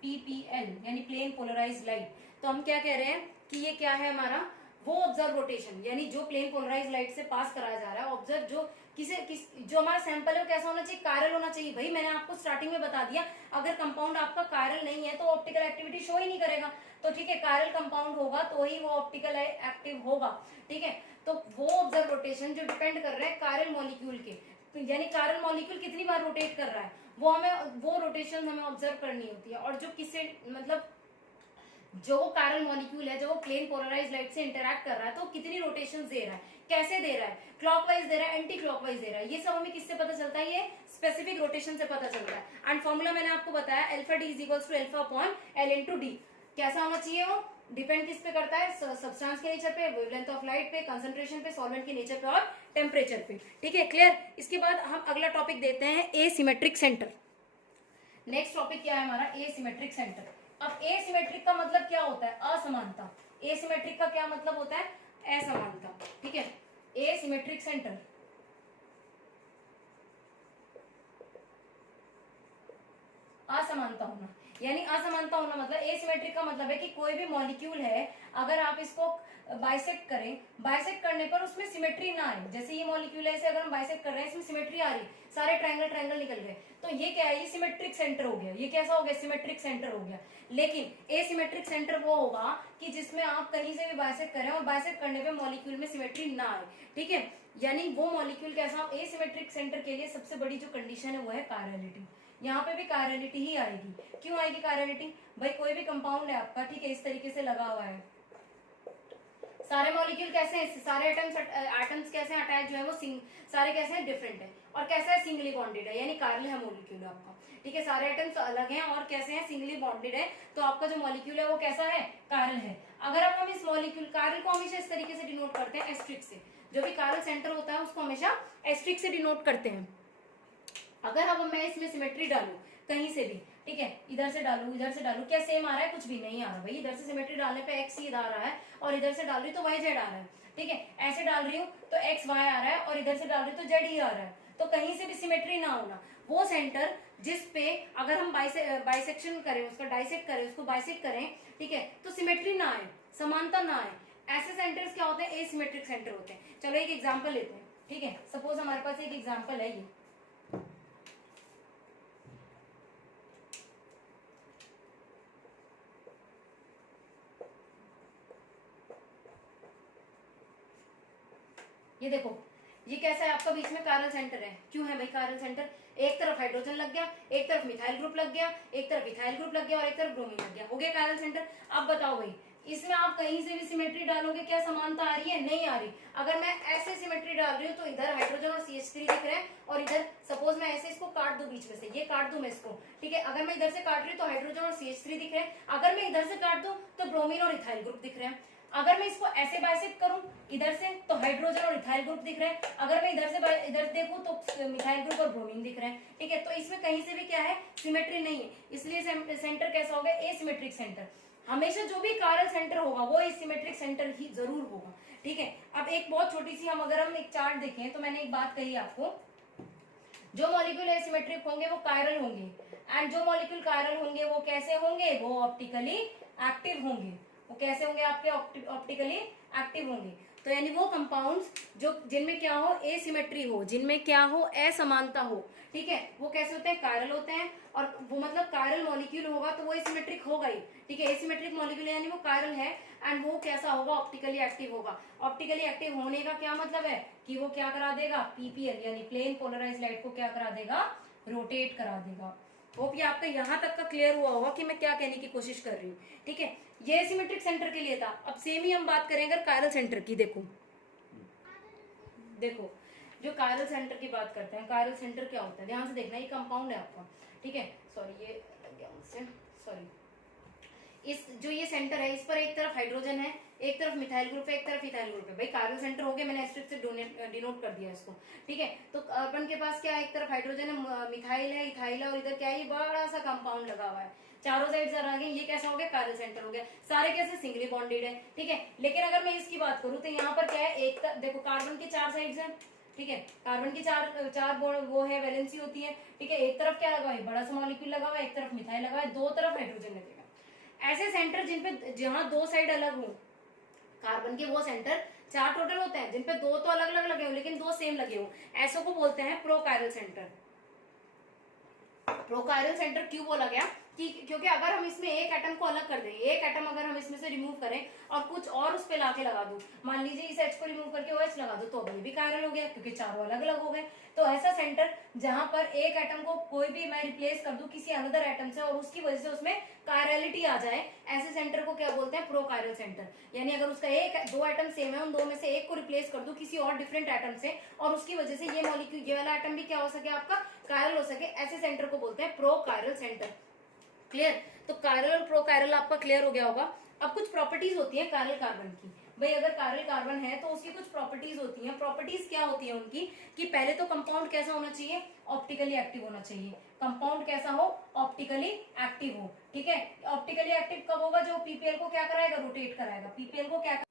PPL यानी प्लेन पोलराइज्ड लाइट। तो हम क्या कह रहे हैं कि ये क्या है हमारा, वो ऑब्जर्व रोटेशन, यानी जो प्लेन पोलराइज्ड लाइट से पास कराया जा रहा है, ऑब्जर्व जो जो हमारा सैंपल है वो कैसा होना चाहिए, कायरल होना चाहिए। भाई मैंने आपको स्टार्टिंग में बता दिया, अगर कंपाउंड आपका कायरल नहीं है तो ऑप्टिकल एक्टिविटी शो ही नहीं करेगा। तो ठीक है, कायरल कंपाउंड होगा तो ही वो ऑप्टिकल एक्टिव होगा। ठीक है, तो वो ऑब्जर्व रोटेशन जो डिपेंड कर रहे हैं कायरल मॉलिक्यूल के, यानी कायरल मॉलिक्यूल कितनी बार रोटेट कर रहा है, वो रोटेशन हमें ऑब्जर्व करनी होती है। और जो किससे, मतलब जो कायरल मॉलिक्यूल है, जो वो प्लेन पोलराइज्ड लाइट से इंटरैक्ट कर रहा है, तो कितनी रोटेशन दे रहा है, कैसे दे रहा है, क्लॉकवाइज दे रहा है, एंटी क्लॉकवाइज दे रहा है, ये सब हमें किससे पता चलता है, ये स्पेसिफिक रोटेशन से पता चलता है। एंड फॉर्मूला मैंने आपको बताया, alpha D is equals to alpha upon L into D. कैसा होना चाहिए, वो डिपेंड किस पे करता है, सब्सटेंस के नेचर पे, वेवलेंथ ऑफ लाइट पे, कंसंट्रेशन पे, सॉल्वेंट के नेचर पे और टेम्परेचर पे। ठीक है, क्लियर। इसके बाद हम अगला टॉपिक देते हैं एसिमेट्रिक सेंटर। नेक्स्ट टॉपिक क्या है हमारा, एसिमेट्रिक सेंटर। अब एसिमेट्रिक का मतलब क्या होता है, असमानता। एसिमेट्रिक का क्या मतलब होता है, असमानता। ठीक है, एसिमेट्रिक सेंटर, असमानता होना, यानी असमानता होना मतलब एसिमेट्रिक का मतलब है कि कोई भी मॉलिक्यूल है, अगर आप इसको बाइसेक्ट करें, बाइसेक्ट करने पर उसमें सिमेट्री ना आए, जैसे ये मॉलिक्यूल है, इसे अगर हम बाइसेक्ट कर रहे हैं, इसमें सिमेट्री आ रही, सारे ट्रायंगल निकल गए, तो ये क्या है, ये सिमेट्रिक सेंटर हो गया। ये कैसा हो गया, सिमेट्रिक सेंटर हो गया। लेकिन एसिमेट्रिक सेंटर वो होगा कि जिसमें आप कहीं से भी बाइसेक्ट करें और बाइसेक्ट करने पे मॉलिक्यूल में सिमेट्री ना आए। ठीक है, यानी वो मॉलिक्यूल कैसा, एसिमेट्रिक सेंटर के लिए सबसे बड़ी जो कंडीशन है वो है कायरलिटी। यहाँ पे भी कायरलिटी ही आएगी। क्यों आएगी कायरलिटी, भाई कोई भी कंपाउंड है आपका, ठीक है, इस तरीके से लगा हुआ है, सारे मॉलिक्यूल कैसे हैं, सारे एटम्स कैसे हैं, अटैच जो है वो सारे कैसे हैं, डिफरेंट है, और कैसा है, सिंगली बॉन्डेड है, यानी कायरल है मॉलिक्यूल आपका। ठीक है, सारे एटम्स अलग हैं और कैसे हैं, सिंगली बॉन्डेड है, तो आपका जो मॉलिक्यूल है वो कैसा है, कायरल है। अगर अब हम इस मॉलिक्यूल, कायरल को हमेशा इस तरीके से डिनोट करते हैं एस्ट्रिक से, जो भी कायरल सेंटर होता है उसको हमेशा एस्ट्रिक से डिनोट करते हैं। अगर अब मैं इसमें सिमेट्री डालूं कहीं से भी, ठीक है, इधर से डालू, इधर से डालू, क्या सेम आ रहा है, कुछ भी नहीं आ रहा भाई। इधर से सिमेट्री डालने पे एक्स ही आ रहा है और इधर से डाल रही तो वाई जेड आ रहा है। ठीक है, ऐसे डाल रही हूँ तो एक्स वाई आ रहा है और इधर से डाल रही तो जेड ही आ रहा है, तो कहीं से भी सिमेट्री ना होना। वो सेंटर जिस पे अगर हम बाइसेक्शन करें, उसका डाइसेक्ट करें, उसको बाइसेक्ट करें, ठीक है, तो सिमेट्री ना आए, समानता ना आए, ऐसे सेंटर्स क्या होते हैं, एसिमेट्रिक सेंटर होते हैं। चलो एक एग्जाम्पल लेते हैं। ठीक है, सपोज हमारे पास एक एग्जाम्पल है ये देखो, ये कैसा है आपका, बीच में कायरल सेंटर है। क्यों है भाई कायरल सेंटर, एक तरफ हाइड्रोजन लग गया, एक तरफ मिथाइल ग्रुप लग गया, एक तरफ इथाइल ग्रुप लग गया और एक तरफ ब्रोमीन लग गया, हो गया कायरल सेंटर। अब बताओ भाई, इसमें आप कहीं से भी सिमेट्री डालोगे, क्या समानता आ रही है, नहीं आ रही। अगर मैं ऐसे सिमेट्री डाल रही हूँ तो इधर हाइड्रोजन और CH3 दिख रहे हैं, और इधर सपोज मैं ऐसे इसको काट दूं, बीच में से ये काट दूं मैं इसको, ठीक है, अगर मैं इधर से काट रही हूँ तो हाइड्रोजन और CH3 दिख रहे हैं, अगर मैं इधर से काट दूं तो ब्रोमीन और इथाइल ग्रुप दिख रहे हैं। अगर मैं इसको ऐसे बाइसेक्ट करूं इधर से तो हाइड्रोजन और इथाइल ग्रुप दिख रहे हैं, अगर मैं इधर देखूं तो मिथाइल ग्रुप और ब्रोमीन दिख रहे हैं। ठीक है, तो इसमें कहीं से भी क्या है, सिमेट्री नहीं है, इसलिए सेंटर कैसा होगा, एसिमेट्रिक सेंटर। हमेशा जो भी कायरल सेंटर होगा वो एसिमेट्रिक सेंटर ही जरूर होगा। ठीक है, अब एक बहुत छोटी सी अगर हम एक चार्ट देखें तो मैंने एक बात कही आपको, जो मॉलिक्यूल एसिमेट्रिक होंगे वो कायरल होंगे, एंड जो मॉलिक्यूल कायरल होंगे वो कैसे होंगे, वो ऑप्टिकली एक्टिव होंगे। वो कैसे होंगे, आपके ऑप्टिकली एक्टिव होंगे। तो यानी वो कंपाउंड्स जो जिनमें क्या हो, एसिमेट्री हो, जिनमें क्या हो, असमानता हो। ठीक है, वो कैसे होते हैं, कायरल होते हैं। और वो मतलब कायरल मॉलिक्यूल होगा तो वो एसिमेट्रिक होगा ही, ठीक है, एसिमेट्रिक मॉलिक्यूल यानी वो कायरल है, एंड वो कैसा होगा, ऑप्टिकली एक्टिव होगा। ऑप्टिकली एक्टिव होने का क्या मतलब है कि वो क्या करा देगा, पीपीएल यानी प्लेन पोलराइज लाइट को क्या करा देगा, रोटेट करा देगा। होप ये आपका यहाँ तक का क्लियर हुआ होगा कि मैं क्या कहने की कोशिश कर रही हूँ, ठीक है। ये एसिमेट्रिक सेंटर के लिए था। अब सेम ही हम बात करेंगे कायरल सेंटर की। देखो देखो जो कायरल सेंटर की बात करते हैं, कायरल सेंटर क्या होता है, ध्यान से देखना, ये कंपाउंड है आपका, ठीक है, सॉरी ये लग गया मुझसे, सॉरी। इस जो ये सेंटर है, इस पर एक तरफ हाइड्रोजन है, एक तरफ मिथाइल ग्रुप है, एक तरफ इथाइल ग्रुप है। भाई कार्बन सेंटर हो गया, मैंने एस्टेरिस्क से डिनोट कर दिया इसको, ठीक है। तो कार्बन के पास क्या है, एक तरफ हाइड्रोजन है, मिथाइल है, इथाइल है, और इधर क्या है, ये बड़ा सा कंपाउंड लगा हुआ है, चारों साइड से आ गए, ये कैसा हो गया, कार्बन सेंटर हो गया। सारे कैसे, सिंगली बॉन्डेड है, ठीक है। लेकिन अगर मैं इसकी बात करूं तो यहाँ पर क्या है, एक देखो कार्बन की 4 साइड्स हैं, ठीक है, कार्बन की चार वो है, वैलेंसी होती है, ठीक है। एक तरफ क्या लगा है, बड़ा सा मॉलिक्यूल लगा हुआ है, एक तरफ मिथाइल लगा है, दो तरफ हाइड्रोजन लगेगा। ऐसे सेंटर जिन पे, जहां दो साइड अलग हो कार्बन के, वो सेंटर 4 टोटल होते हैं, जिन पे 2 तो अलग अलग लगे हो लेकिन 2 सेम लगे हो, ऐसो को बोलते हैं प्रोकायरल सेंटर। प्रोकायरल सेंटर क्यों बोला गया कि क्योंकि अगर हम इसमें एक एटम को अलग कर दें, एक एटम अगर हम इसमें से रिमूव करें और कुछ और उस पे लाके लगा दूं, मान लीजिए इस H को रिमूव करके OH लगा दो, तो अब ये भी कायरल हो गया क्योंकि चारों अलग अलग हो गए। तो ऐसा सेंटर जहां पर एक एटम को कोई भी मैं रिप्लेस कर दूं किसी अनदर एटम से और उसकी वजह से उसमें कायरलिटी आ जाए, ऐसे सेंटर को क्या बोलते हैं, प्रोकायरल सेंटर। यानी अगर उसका दो एटम सेम है, उन दो में से एक को रिप्लेस कर दूं किसी और डिफरेंट एटम से और उसकी वजह से ये मॉलिक्यूल, ये वाला एटम भी क्या हो सके आपका, कायरल हो सके, ऐसे सेंटर को बोलते हैं प्रोकायरल सेंटर। क्लियर। तो कायरल और प्रोकायरल आपका क्लियर हो गया होगा। अब कुछ प्रॉपर्टीज होती है कायरल कार्बन की। भाई अगर कायरल कार्बन है तो उसकी कुछ प्रॉपर्टीज होती हैं। प्रॉपर्टीज क्या होती है उनकी कि पहले तो कंपाउंड कैसा होना चाहिए, ऑप्टिकली एक्टिव होना चाहिए। कंपाउंड कैसा हो, ऑप्टिकली एक्टिव हो, ठीक है। ऑप्टिकली एक्टिव कब होगा, जो पीपीएल को क्या कराएगा, रोटेट कराएगा। पीपीएल को क्या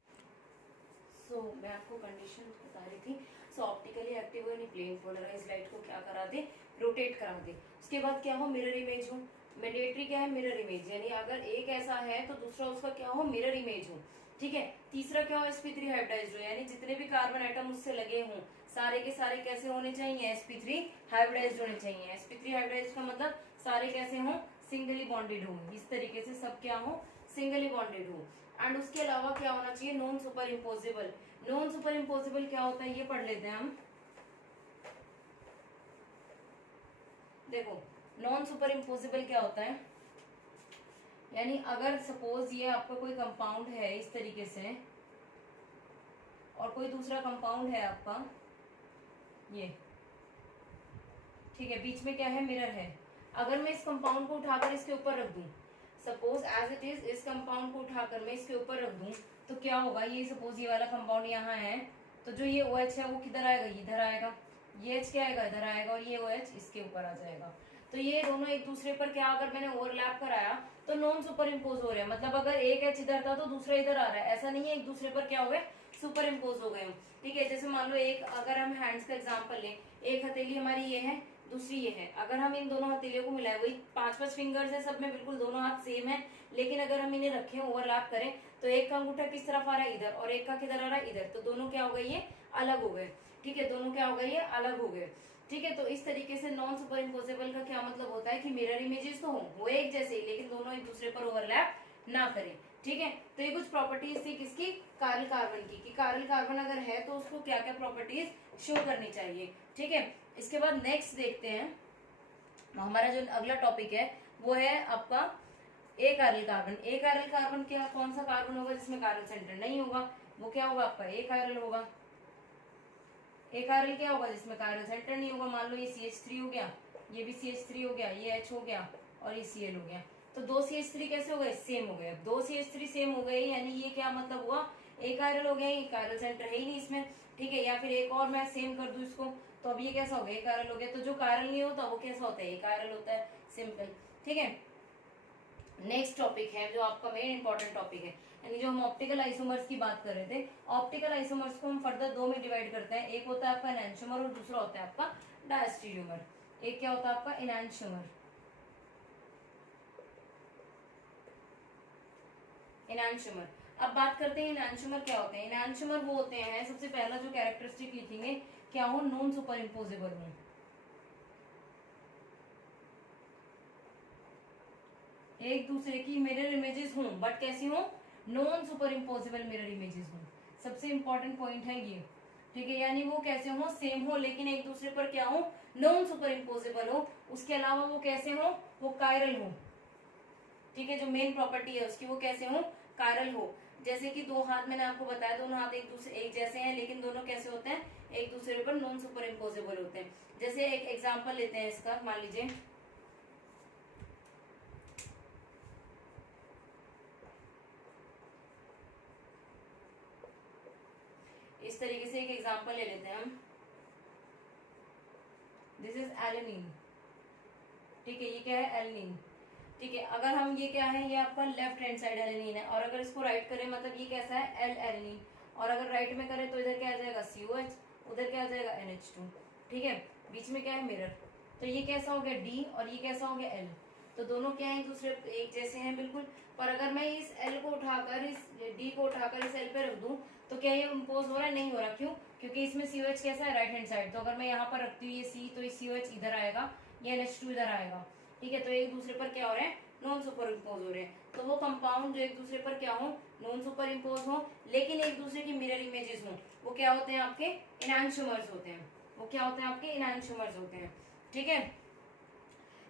मैं आपको कंडीशन बता रही थी। ऑप्टिकली एक्टिव हो यानी प्लेन पोलराइज लाइट को क्या करा दे, रोटेट करा दे। उसके बाद क्या हो, मिरर इमेज हो। मैंडेटरी क्या है, मिरर इमेज, यानी अगर एक ऐसा है तो दूसरा उसका क्या हो, मिरर इमेज हो, ठीक है। तीसरा क्या हो, sp3 हाइब्रिडाइज्ड हो, यानी जितने भी कार्बन एटम उससे लगे हों सारे के सारे कैसे होने चाहिए, sp3 हाइब्रिडाइज्ड होने चाहिए। sp3 हाइब्रिडाइज्ड का मतलब सारे कैसे हों, सिंगली बॉन्डेड हो, इस तरीके से सब क्या हो, सिंगली बॉन्डेड हो। एंड उसके अलावा क्या होना चाहिए, non super imposable. Non super imposable क्या होता है, ये पढ़ लेते हैं हम। देखो नॉन सुपर इम्पोजिबल क्या होता है, यानी अगर सपोज ये आपका कोई कंपाउंड है इस तरीके से और कोई दूसरा कंपाउंड है आपका ये, ठीक है, बीच में क्या है, मिरर है। अगर मैं इस कंपाउंड को उठाकर इसके ऊपर रख दूं, सपोज एज इट इज, इस कंपाउंड को उठाकर मैं इसके ऊपर रख दूं तो क्या होगा, ये सपोज ये वाला कंपाउंड यहाँ है तो जो ये OH है वो किधर आएगा, इधर आएगा। ये H क्या आएगा, इधर आएगा, और ये OH इसके ऊपर आ जाएगा। तो ये दोनों एक दूसरे पर क्या, अगर मैंने ओवरलैप कराया तो नॉन सुपर इम्पोज हो रहे हैं। मतलब अगर एक H इधर था तो दूसरा इधर आ रहा है, ऐसा नहीं है एक दूसरे पर क्या हो गए, सुपर इम्पोज हो गए, ठीक है। जैसे मान लो एक, अगर हम हैंड्स का एग्जाम्पल लें, एक हथेली हमारी ये है, दूसरी ये है। अगर हम इन दोनों हथेलियों को मिलाएं, वही 5-5 फिंगर्स है, सब में बिल्कुल दोनों हाथ सेम है, लेकिन अगर हम इन्हें रखें, ओवरलैप करें, तो एक का अंगूठा किस तरफ आ रहा है, इधर, और एक का किधर आ रहा है, इधर, तो दोनों क्या हो गए, ये अलग हो गए, ठीक है। दोनों क्या हो गए, ये अलग हो गए, ठीक है। तो इस तरीके से नॉन सुपर इम्पोजेबल का क्या मतलब होता है कि मिरर इमेजेस तो हो एक जैसे, लेकिन दोनों एक दूसरे पर ओवरलैप ना करें, ठीक है। तो ये कुछ प्रॉपर्टीज थी किसकी, कायरल कार्बन की, कि कायरल कार्बन अगर है तो उसको क्या क्या प्रॉपर्टीज शो करनी चाहिए, ठीक है। इसके बाद नेक्स्ट देखते हैं, हमारा जो अगला टॉपिक है वो है आपका ए कायरल कार्बन। ए कायरल कार्बन क्या, कौन सा कार्बन होगा जिसमें कायरल सेंटर नहीं होगा, वो क्या होगा आपका ए कायरल होगा। ए कायरल क्या होगा जिसमें कायरल सेंटर नहीं होगा। मान लो ये CH3 हो गया, ये भी CH3 हो गया, ये H हो गया और ये Cl हो गया, तो 2 CH3 कैसे हो गए, सेम हो गए। अब 2 CH3 सेम हो गए यानी ये क्या मतलब हुआ, ए कायरल हो गया, ये कायरल सेंटर है ही नहीं इसमें, ठीक है। या फिर एक और मैं सेम कर दूं इसको, तो अब ये कैसा हो गया, ए कायरल हो गया। तो जो कायरल नहीं होता वो कैसा होता है, ए कायरल होता है, सिंपल, ठीक है। नेक्स्ट टॉपिक है जो आपका मेन इंपॉर्टेंट टॉपिक है, यानी जो हम ऑप्टिकल आइसोमर्स की बात कर रहे थे। ऑप्टिकल आइसोमर्स को हम फर्दर 2 में डिवाइड करते हैं, एक होता है आपका एनांशियोमर और दूसरा होता है आपका डायस्टेरियोमर। एक क्या होता है आपका एनांशियोमर, एनांशियोमर। अब बात करते हैं एनांशियोमर क्या होते हैं। एनांशियोमर वो होते हैं, सबसे पहला जो कैरेक्टरिस्टिक लिखेंगे क्या हो, नॉन सुपर इम्पोजेबल हो, एक दूसरे की मिरर इमेजेस हों, बट कैसी हों, non super imposable mirror images हों। सबसे इंपॉर्टेंट पॉइंट है ये, ठीक है, यानी वो कैसे हो, सेम हो, लेकिन एक दूसरे पर क्या हो, नॉन सुपर इम्पोजेबल हो। उसके अलावा वो कैसे हो, वो कायरल हो, ठीक है, जो मेन प्रॉपर्टी है उसकी वो कैसे हो, कायरल हो। जैसे कि दो हाथ मैंने आपको बताया, दोनों हाथ एक दूसरे एक जैसे हैं, लेकिन दोनों कैसे होते हैं, एक दूसरे पर नॉन सुपर इम्पोजेबल होते हैं। जैसे एक एग्जाम्पल लेते हैं इसका, मान लीजिए इस तरीके से एक एग्जाम्पल ले लेते हैं हम। दिस इज एलेनिन, ठीक है, ये क्या है, एलेनिन, ठीक है। अगर हम ये क्या है, ये आपका लेफ्ट हैंड साइड एलेनिन है, और अगर इसको राइट करें मतलब ये कैसा है, एल एलेनिन, और अगर राइट में करें तो इधर क्या आ जाएगा, COH, उधर क्या आ जाएगा, NH2, ठीक है। बीच में क्या है, मिरर, तो ये कैसा हो गया D, और ये कैसा हो गया L, तो दोनों क्या है, एक दूसरे एक जैसे हैं बिल्कुल। पर अगर मैं इस L को उठाकर, इस D को उठाकर इस L पे रख दूं, तो क्या ये इम्पोज हो रहा है, नहीं हो रहा, क्यों, क्योंकि इसमें COH कैसा है, राइट हैंड साइड, तो अगर मैं यहाँ पर रखती हूँ ये C, तो ये COH इधर आएगा, ये NH2 इधर आएगा, ठीक है। तो एक दूसरे पर क्या हो रहे हैं, नॉन सुपर इम्पोज हो रहे हैं। तो वो कंपाउंड जो एक दूसरे पर क्या हो, नॉन सुपर इम्पोज हो, लेकिन एक दूसरे की मिरर इमेजेस हो, वो क्या होते हैं, आपके इनैंशियोमर्स होते हैं। वो क्या होते हैं, आपके इनैंशियोमर्स होते हैं, ठीक है।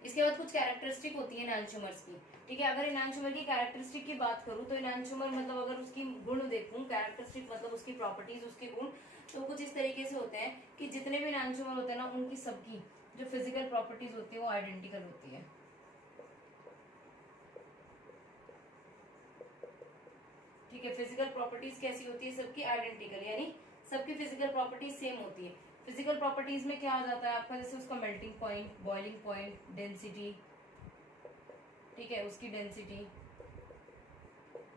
इसके बाद कुछ कैरेक्टरिस्टिक होती है इनैंशियोमर्स की, ठीक है। अगर इनैंशियोमर की कैरेक्टरिस्टिक की बात करूं तो इनैंशियोमर मतलब अगर उसकी गुण देखूं, कैरेक्टरिस्टिक मतलब उसकी प्रॉपर्टीज, उसके गुण, तो कुछ इस तरीके से होते हैं कि जितने भी इनैंशियोमर होते हैं ना, उनकी सबकी जो फिजिकल प्रॉपर्टीज होती है वो आइडेंटिकल होती है, ठीक है। फिजिकल प्रॉपर्टीज कैसी होती है, सबकी आइडेंटिकल, यानी सबकी फिजिकल प्रॉपर्टीज सेम होती है। फिजिकल प्रॉपर्टीज में क्या आ जाता है आपका, जैसे उसका melting point, boiling point, density, ठीक है, उसकी डेंसिटी,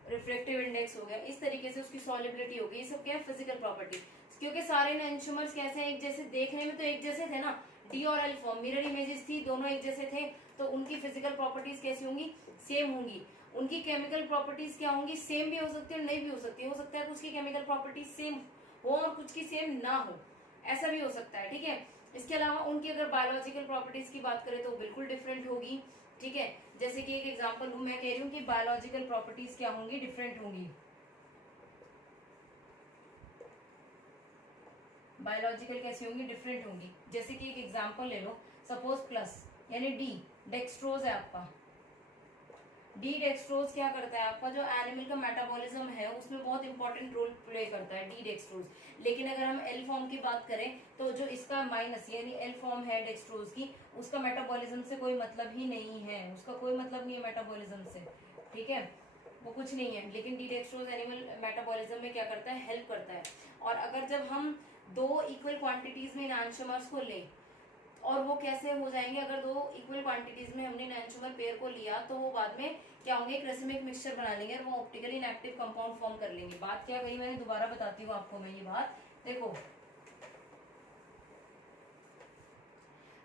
रिफ्लेक्टिव इंडेक्स हो गया, इस तरीके से उसकी सॉलिबिलिटी होगी, ये सब क्या है, फिजिकल प्रॉपर्टी। क्योंकि सारे एंजियोमर्स कैसे हैं, एक जैसे, देखने में तो एक जैसे थे ना, D और L फॉर्म मिरर इमेजेस थी, दोनों एक जैसे थे, तो उनकी फिजिकल प्रॉपर्टीज कैसी होंगी, सेम होंगी। उनकी केमिकल प्रॉपर्टीज क्या होंगी, सेम भी हो सकती है और नहीं भी हो सकती है। हो सकता है कुछ की केमिकल प्रॉपर्टीज सेम हो और कुछ की सेम ना हो, ऐसा भी हो सकता है, ठीक है। इसके अलावा उनकी अगर बायोलॉजिकल प्रॉपर्टीज की बात करें तो बिल्कुल डिफरेंट होगी, ठीक है। जैसे कि एक एग्जांपल हूं, मैं कह रही हूँ कि बायोलॉजिकल प्रॉपर्टीज क्या होंगी, डिफरेंट होंगी। बायोलॉजिकल कैसी होंगी, डिफरेंट होंगी। जैसे कि एक एग्जांपल ले लो, सपोज प्लस यानी D डेक्सट्रोज है आपका। D डेक्सट्रोज क्या करता है, आपका जो एनिमल का मेटाबॉलिज्म है उसमें बहुत इंपॉर्टेंट रोल प्ले करता है D डेक्सट्रोज। लेकिन अगर हम L फॉर्म की बात करें तो जो इसका माइनस यानी L फॉर्म है डेक्सट्रोज की, उसका मेटाबॉलिज्म से कोई मतलब ही नहीं है, उसका कोई मतलब नहीं है मेटाबॉलिज्म से, ठीक है, वो कुछ नहीं है। लेकिन D डेक्सट्रोज एनिमल मेटाबॉलिज्म में क्या करता है, हेल्प करता है। और अगर जब हम दो इक्वल क्वांटिटीज में एंजियोमर्स को लें, और वो कैसे हो जाएंगे, अगर दो इक्वल क्वांटिटीज में हमने एंजियोमर पेयर को लिया तो वो बाद में क्या होंगे, एक रेसिमिक मिक्सचर बना लेंगे और वो ऑप्टिकली इनएक्टिव कंपाउंड फॉर्म कर लेंगे। बात क्या कही मैंने, दोबारा बताती हूँ आपको मैं ये बात, देखो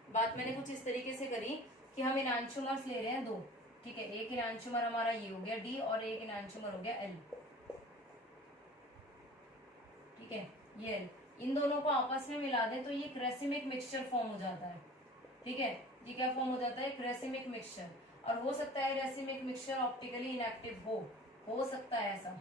बात मैंने कुछ इस तरीके से करी कि हम इनैंशियोमर्स ले रहे हैं दो, ठीक है। एक इनैंशियोमर हमारा ये हो गया D और एक इनैंशियोमर हो गया L, ठीक है, ये L। इन दोनों को आपस में मिला दें तो ये क्रेसिमिक मिक्सचर फॉर्म हो जाता है, ठीक है। ये क्या फॉर्म हो जाता है, क्रेसिमिक मिक्सचर। और हो सकता है रेसिमिक मिक्सचर ऑप्टिकली इनएक्टिव हो सकता है ऐसा,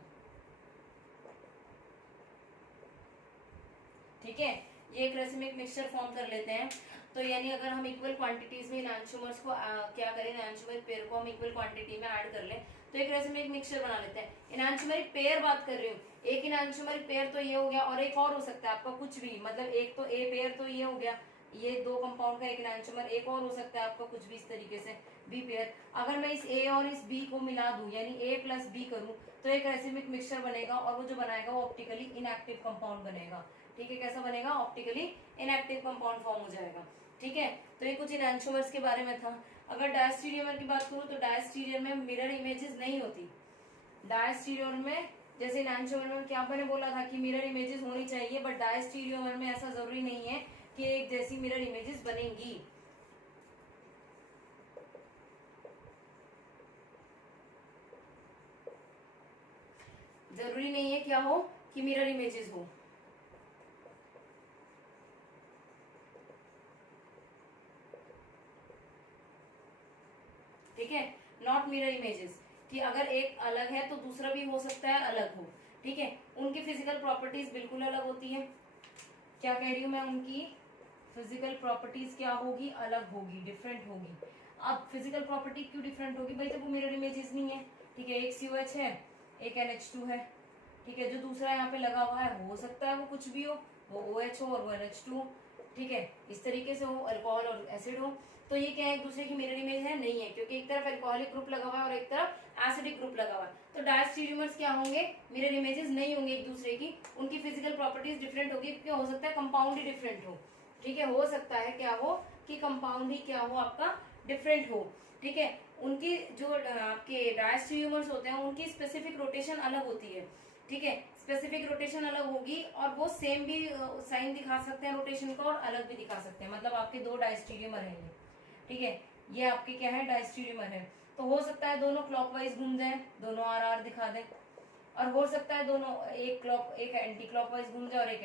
ठीक है। ये एक रेसिमिक मिक्सचर फॉर्म कर लेते हैं। तो यानी अगर हम इक्वल क्वांटिटीज में इनैंशियोमर्स को क्या करें, इनैंशियोमर पेयर को हम इक्वल क्वांटिटी में ऐड कर लें तो एक रेसिमिक मिक्सचर बना लेते हैं। इनैंशियोमरिक पेयर बात कर रही हूँ, एक इनैंशियोमरिक पेयर तो ये हो गया, और एक और हो सकता है आपका कुछ भी, मतलब एक तो ए पेयर तो ये हो गया, ये दो कंपाउंड का एक इनैंशियोमर, एक और हो सकता है आपका कुछ भी इस तरीके से बी पेयर। अगर मैं इस ए और इस बी को मिला दूं यानी ए प्लस बी करूं तो एक रेसिमिक मिक्सचर बनेगा, और वो जो बनाएगा वो ऑप्टिकली इनएक्टिव कंपाउंड बनेगा, ठीक है। कैसा बनेगा, ऑप्टिकली इनएक्टिव कंपाउंड फॉर्म हो जाएगा, ठीक है। तो ये कुछ इनैंशियोमर्स के बारे में था। अगर डायस्टीरियोमर की बात करूं तो डायस्टीरियम में मिरर इमेजेस नहीं होती। डायस्टीरियोमर में जैसे इनैंशियोमर में क्या मैंने बोला था कि मिरर इमेजेस होनी चाहिए, बट डायस्टीरियोमर में ऐसा जरूरी नहीं है कि एक जैसी मिरर इमेजेस बनेंगी। जरूरी नहीं है क्या हो, कि मिरर इमेजेस हो, ठीक है। नॉट मिरर इमेजेस, कि अगर एक अलग है तो दूसरा भी हो सकता है अलग हो, ठीक है। उनकी फिजिकल प्रॉपर्टीज बिल्कुल अलग होती है। क्या कह रही हूँ मैं, उनकी फिजिकल प्रॉपर्टीज क्या होगी, अलग होगी, डिफरेंट होगी। अब फिजिकल प्रॉपर्टी क्यों डिफरेंट होगी भाई, जब वो मिरर इमेजेस नहीं है, ठीक है। एक COH है, एक NH2 है, ठीक है। जो दूसरा यहाँ पे लगा हुआ है हो सकता है वो कुछ भी हो, वो OH हो और वो NH2 हो, ठीक है। इस तरीके से हो, अल्कोहल और एसिड हो। तो ये क्या है, एक दूसरे की मिरर इमेज है, नहीं है, क्योंकि एक तरफ अल्कोहलिक ग्रुप लगा हुआ है और एक तरफ एसिडिक ग्रुप लगा हुआ है। तो डायस्टीरियोमर्स क्या होंगे, मिरर इमेजेस नहीं होंगे एक दूसरे की, उनकी फिजिकल प्रॉपर्टीज डिफरेंट होगी, क्योंकि हो सकता है कंपाउंड ही डिफरेंट हो, ठीक है। हो सकता है क्या हो कि कंपाउंड ही क्या हो आपका डिफरेंट हो, ठीक है। उनकी जो आपके डायस्टीरियोमर्स होते हैं उनकी स्पेसिफिक रोटेशन अलग होती है, ठीक है। स्पेसिफिक रोटेशन अलग होगी और वो सेम भी साइन दिखा सकते हैं रोटेशन का और अलग भी दिखा सकते हैं। मतलब आपके दो डायस्टीरियोमर हैं ये, ठीक है। ये आपके क्या है, डायस्टीरियोमर है। तो हो सकता है दोनों क्लॉकवाइज घूम जाए, दोनों RR दिखा दें, और हो सकता है दोनों एक एंटी क्लॉकवाइज घूम जाए और एक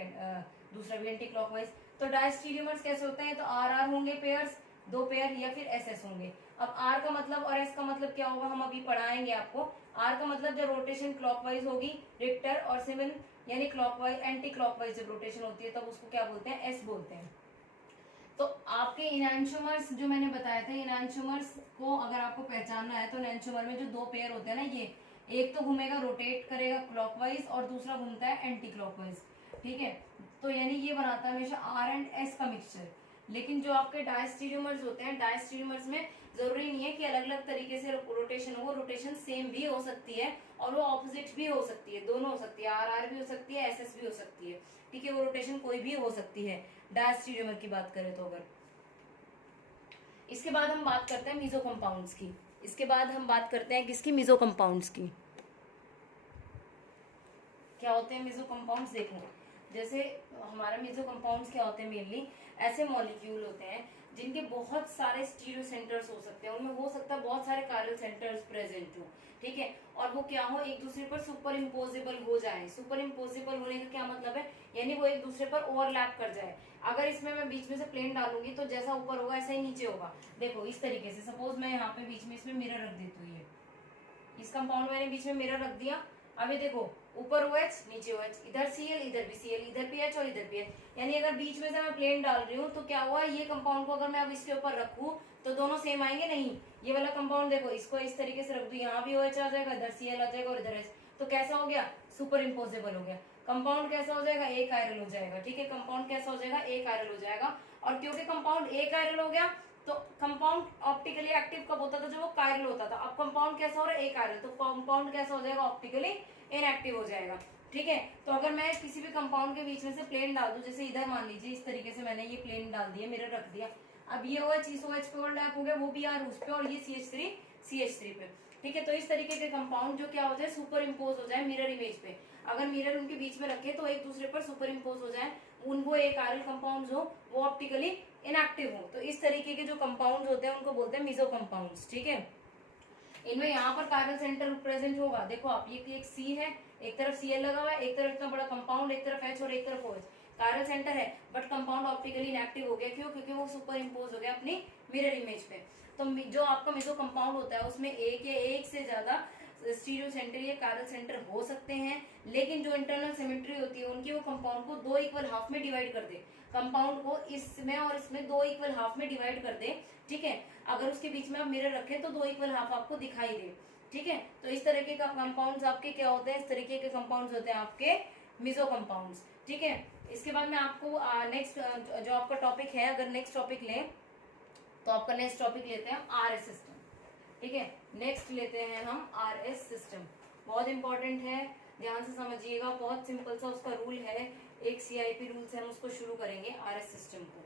दूसरा भी एंटी क्लॉकवाइज। तो डायस्टीरियोमर्स कैसे होते हैं, तो RR होंगे पेयर्स, दो पेयर, या फिर SS होंगे। अब R का मतलब और S का मतलब क्या होगा हम अभी पढ़ाएंगे आपको। R का मतलब जब रोटेशन क्लॉकवाइज होगी रिक्टर, और सिमिन यानी क्लॉकवाइज एंटी क्लॉकवाइज जब रोटेशन होती है तब उसको क्या बोलते हैं, S बोलते हैं। तो आपके इनैंशोमर्स जो मैंने बताया था, इनैंशोमर्स को अगर आपको पहचानना है तो इनैंशोमर में जो दो पेयर होते हैं ना, ये एक तो घूमेगा, रोटेट करेगा क्लॉकवाइज, और दूसरा घूमता है एंटी क्लॉकवाइज, ठीक है। तो यानी ये बनाता है हमेशा R एंड S का मिक्सचर। लेकिन जो आपके डायस्टीरियोमर्स होते हैं, डायस्टीरियोमर्स में जरूरी नहीं है कि अलग अलग तरीके से रोटेशन हो, रोटेशन सेम भी हो सकती है और वो ऑपोजिट भी हो सकती है, दोनों हो सकती है, RR भी हो सकती है, SS भी हो सकती है, ठीक है। वो रोटेशन कोई भी हो सकती है डायस्टीरियोमर की बात करें तो। अगर इसके बाद हम बात करते हैं मीजो कंपाउंड्स की, इसके बाद हम बात करते हैं किसकी, मीजो कंपाउंड्स की। क्या होते हैं मीजो कंपाउंड्स, देखो जैसे हमारा मीजो कंपाउंड्स क्या होते हैं, मेनली ऐसे मॉलिक्यूल होते हैं जिनके बहुत सारे स्टीरियो सेंटर्स हो सकते हैं, उनमें हो सकता है बहुत सारे कायरल सेंटर्स प्रेजेंट हो, ठीक है। और वो क्या हो, एक दूसरे पर सुपर इम्पोजेबल हो जाए। सुपर इम्पोजेबल होने का क्या मतलब है, यानी वो एक दूसरे पर ओवरलैप कर जाए। अगर इसमें मैं बीच में से प्लेन डालूंगी तो जैसा ऊपर होगा ऐसा ही नीचे होगा। देखो इस तरीके से, सपोज मैं यहाँ पे बीच में इसमें मिरर रख देती हूँ, ये इस कंपाउंड मैंने बीच में मिरर रख दिया। अभी देखो ऊपर OH नीचे OH, इधर Cl इधर भी Cl, इधर PH और इधर PH। यानी अगर बीच में से मैं प्लेन डाल रही हूँ तो क्या हुआ, ये कंपाउंड को अगर मैं अब इसके ऊपर रखूँ तो दोनों सेम आएंगे, नहीं। ये वाला कंपाउंड देखो, इसको इस तरीके से रख दू, यहाँ भी OH आ जाएगा, इधर Cl आ जाएगा और इधर H, तो कैसा हो गया, सुपर इम्पोजेबल हो गया। कंपाउंड कैसा हो जाएगा, एक आयरल हो जाएगा, ठीक है। कंपाउंड कैसा हो जाएगा, एक आयरल हो जाएगा। और क्योंकि कंपाउंड एक आयरल हो गया तो कंपाउंड ऑप्टिकली एक्टिव कब होता था, जब वो कायरल होता था। अब कंपाउंड कैसा हो रहा है, एक आयरल, तो कंपाउंड कैसा हो जाएगा, ऑप्टिकली इनएक्टिव हो जाएगा, ठीक है। तो अगर मैं किसी भी कंपाउंड के बीच में से प्लेन डाल दूं, जैसे इधर मान लीजिए इस तरीके से मैंने ये प्लेन डाल दिया, मिरर रख दिया। अब ये OH इस OH पे ओवरलैप हो गया, वो भी R उस पे, और ये CH3 पे, ठीक है। तो इस तरीके के कंपाउंड जो क्या हो जाए, सुपर इम्पोज हो जाए मिरर इमेज पे। अगर मिरर उनके बीच में रखे तो एक दूसरे पर सुपर इम्पोज हो जाए, उनको एक आयरल कंपाउंड हो वो ऑप्टिकली इनएक्टिव हो। तो इस तरीके के जो कंपाउंड होते हैं उनको बोलते हैं मीजो कंपाउंड्स, ठीक है। इनमें यहाँ पर कायरल सेंटर प्रेजेंट होगा, देखो आप, ये एक C है, एक तरफ Cl लगा हुआ है, एक तरफ इतना बड़ा कंपाउंड, एक तरफ H और एक तरफ OH। कायरल सेंटर है बट कंपाउंड ऑप्टिकली इनएक्टिव हो गया, क्यों, क्योंकि वो सुपर इम्पोज हो गया अपनी मिरर इमेज पे। तो जो आपका मीजो कंपाउंड होता है उसमें एक या एक से ज्यादा स्टीरियो सेंटर या कायरल सेंटर हो सकते हैं, लेकिन जो इंटरनल सिमेट्री होती है उनकी, वो कंपाउंड को दो इक्वल हाफ में डिवाइड कर दे, कंपाउंड को इसमें और इसमें दो इक्वल हाफ में डिवाइड कर दे, ठीक है। अगर उसके बीच में आप मिरर रखें तो दो इक्वल हाफ आपको दिखाई दे, ठीक है। तो इस तरीके का कंपाउंड्स आपके क्या होते हैं, इस तरीके के कंपाउंड्स होते हैं आपके मीजो कंपाउंड्स, ठीक है। इसके बाद मैं आपको नेक्स्ट जो आपका टॉपिक है, अगर नेक्स्ट टॉपिक लें तो आपका नेक्स्ट टॉपिक लेते हैं RS सिस्टम, ठीक है। नेक्स्ट लेते हैं हम RS सिस्टम, बहुत इंपॉर्टेंट है, ध्यान से समझिएगा। बहुत सिंपल सा उसका रूल है, एक CIP रूल से हम उसको शुरू करेंगे RS सिस्टम को।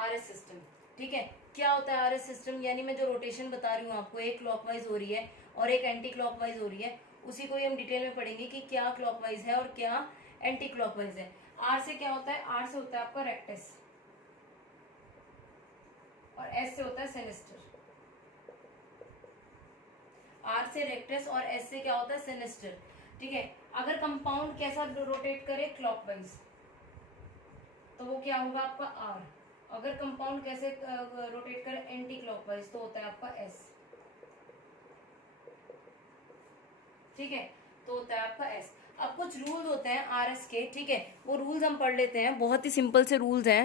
RS सिस्टम, ठीक है। क्या होता है RS सिस्टम, यानी मैं जो रोटेशन बता रही हूँ आपको, एक क्लॉकवाइज हो रही है और एक एंटी क्लॉकवाइज हो रही है, उसी को ही हम डिटेल में पढ़ेंगे कि क्या क्लॉकवाइज है और क्या एंटी क्लॉकवाइज है। R से क्या होता है, R से होता है आपका रेक्टस और S से होता है सिनिस्टर। R से रेक्टस और S से क्या होता है, सिनिस्टर, ठीक है। अगर कंपाउंड कैसा रोटेट करे, क्लॉकवाइज, तो वो क्या होगा आपका R। अगर कंपाउंड कैसे रोटेट करे एंटी क्लॉकवाइज तो होता है आपका एस, ठीक है, तो होता है आपका एस। अब कुछ रूल्स होते हैं आरएस के, ठीक है, वो रूल्स हम पढ़ लेते हैं, बहुत ही सिंपल से रूल्स हैं।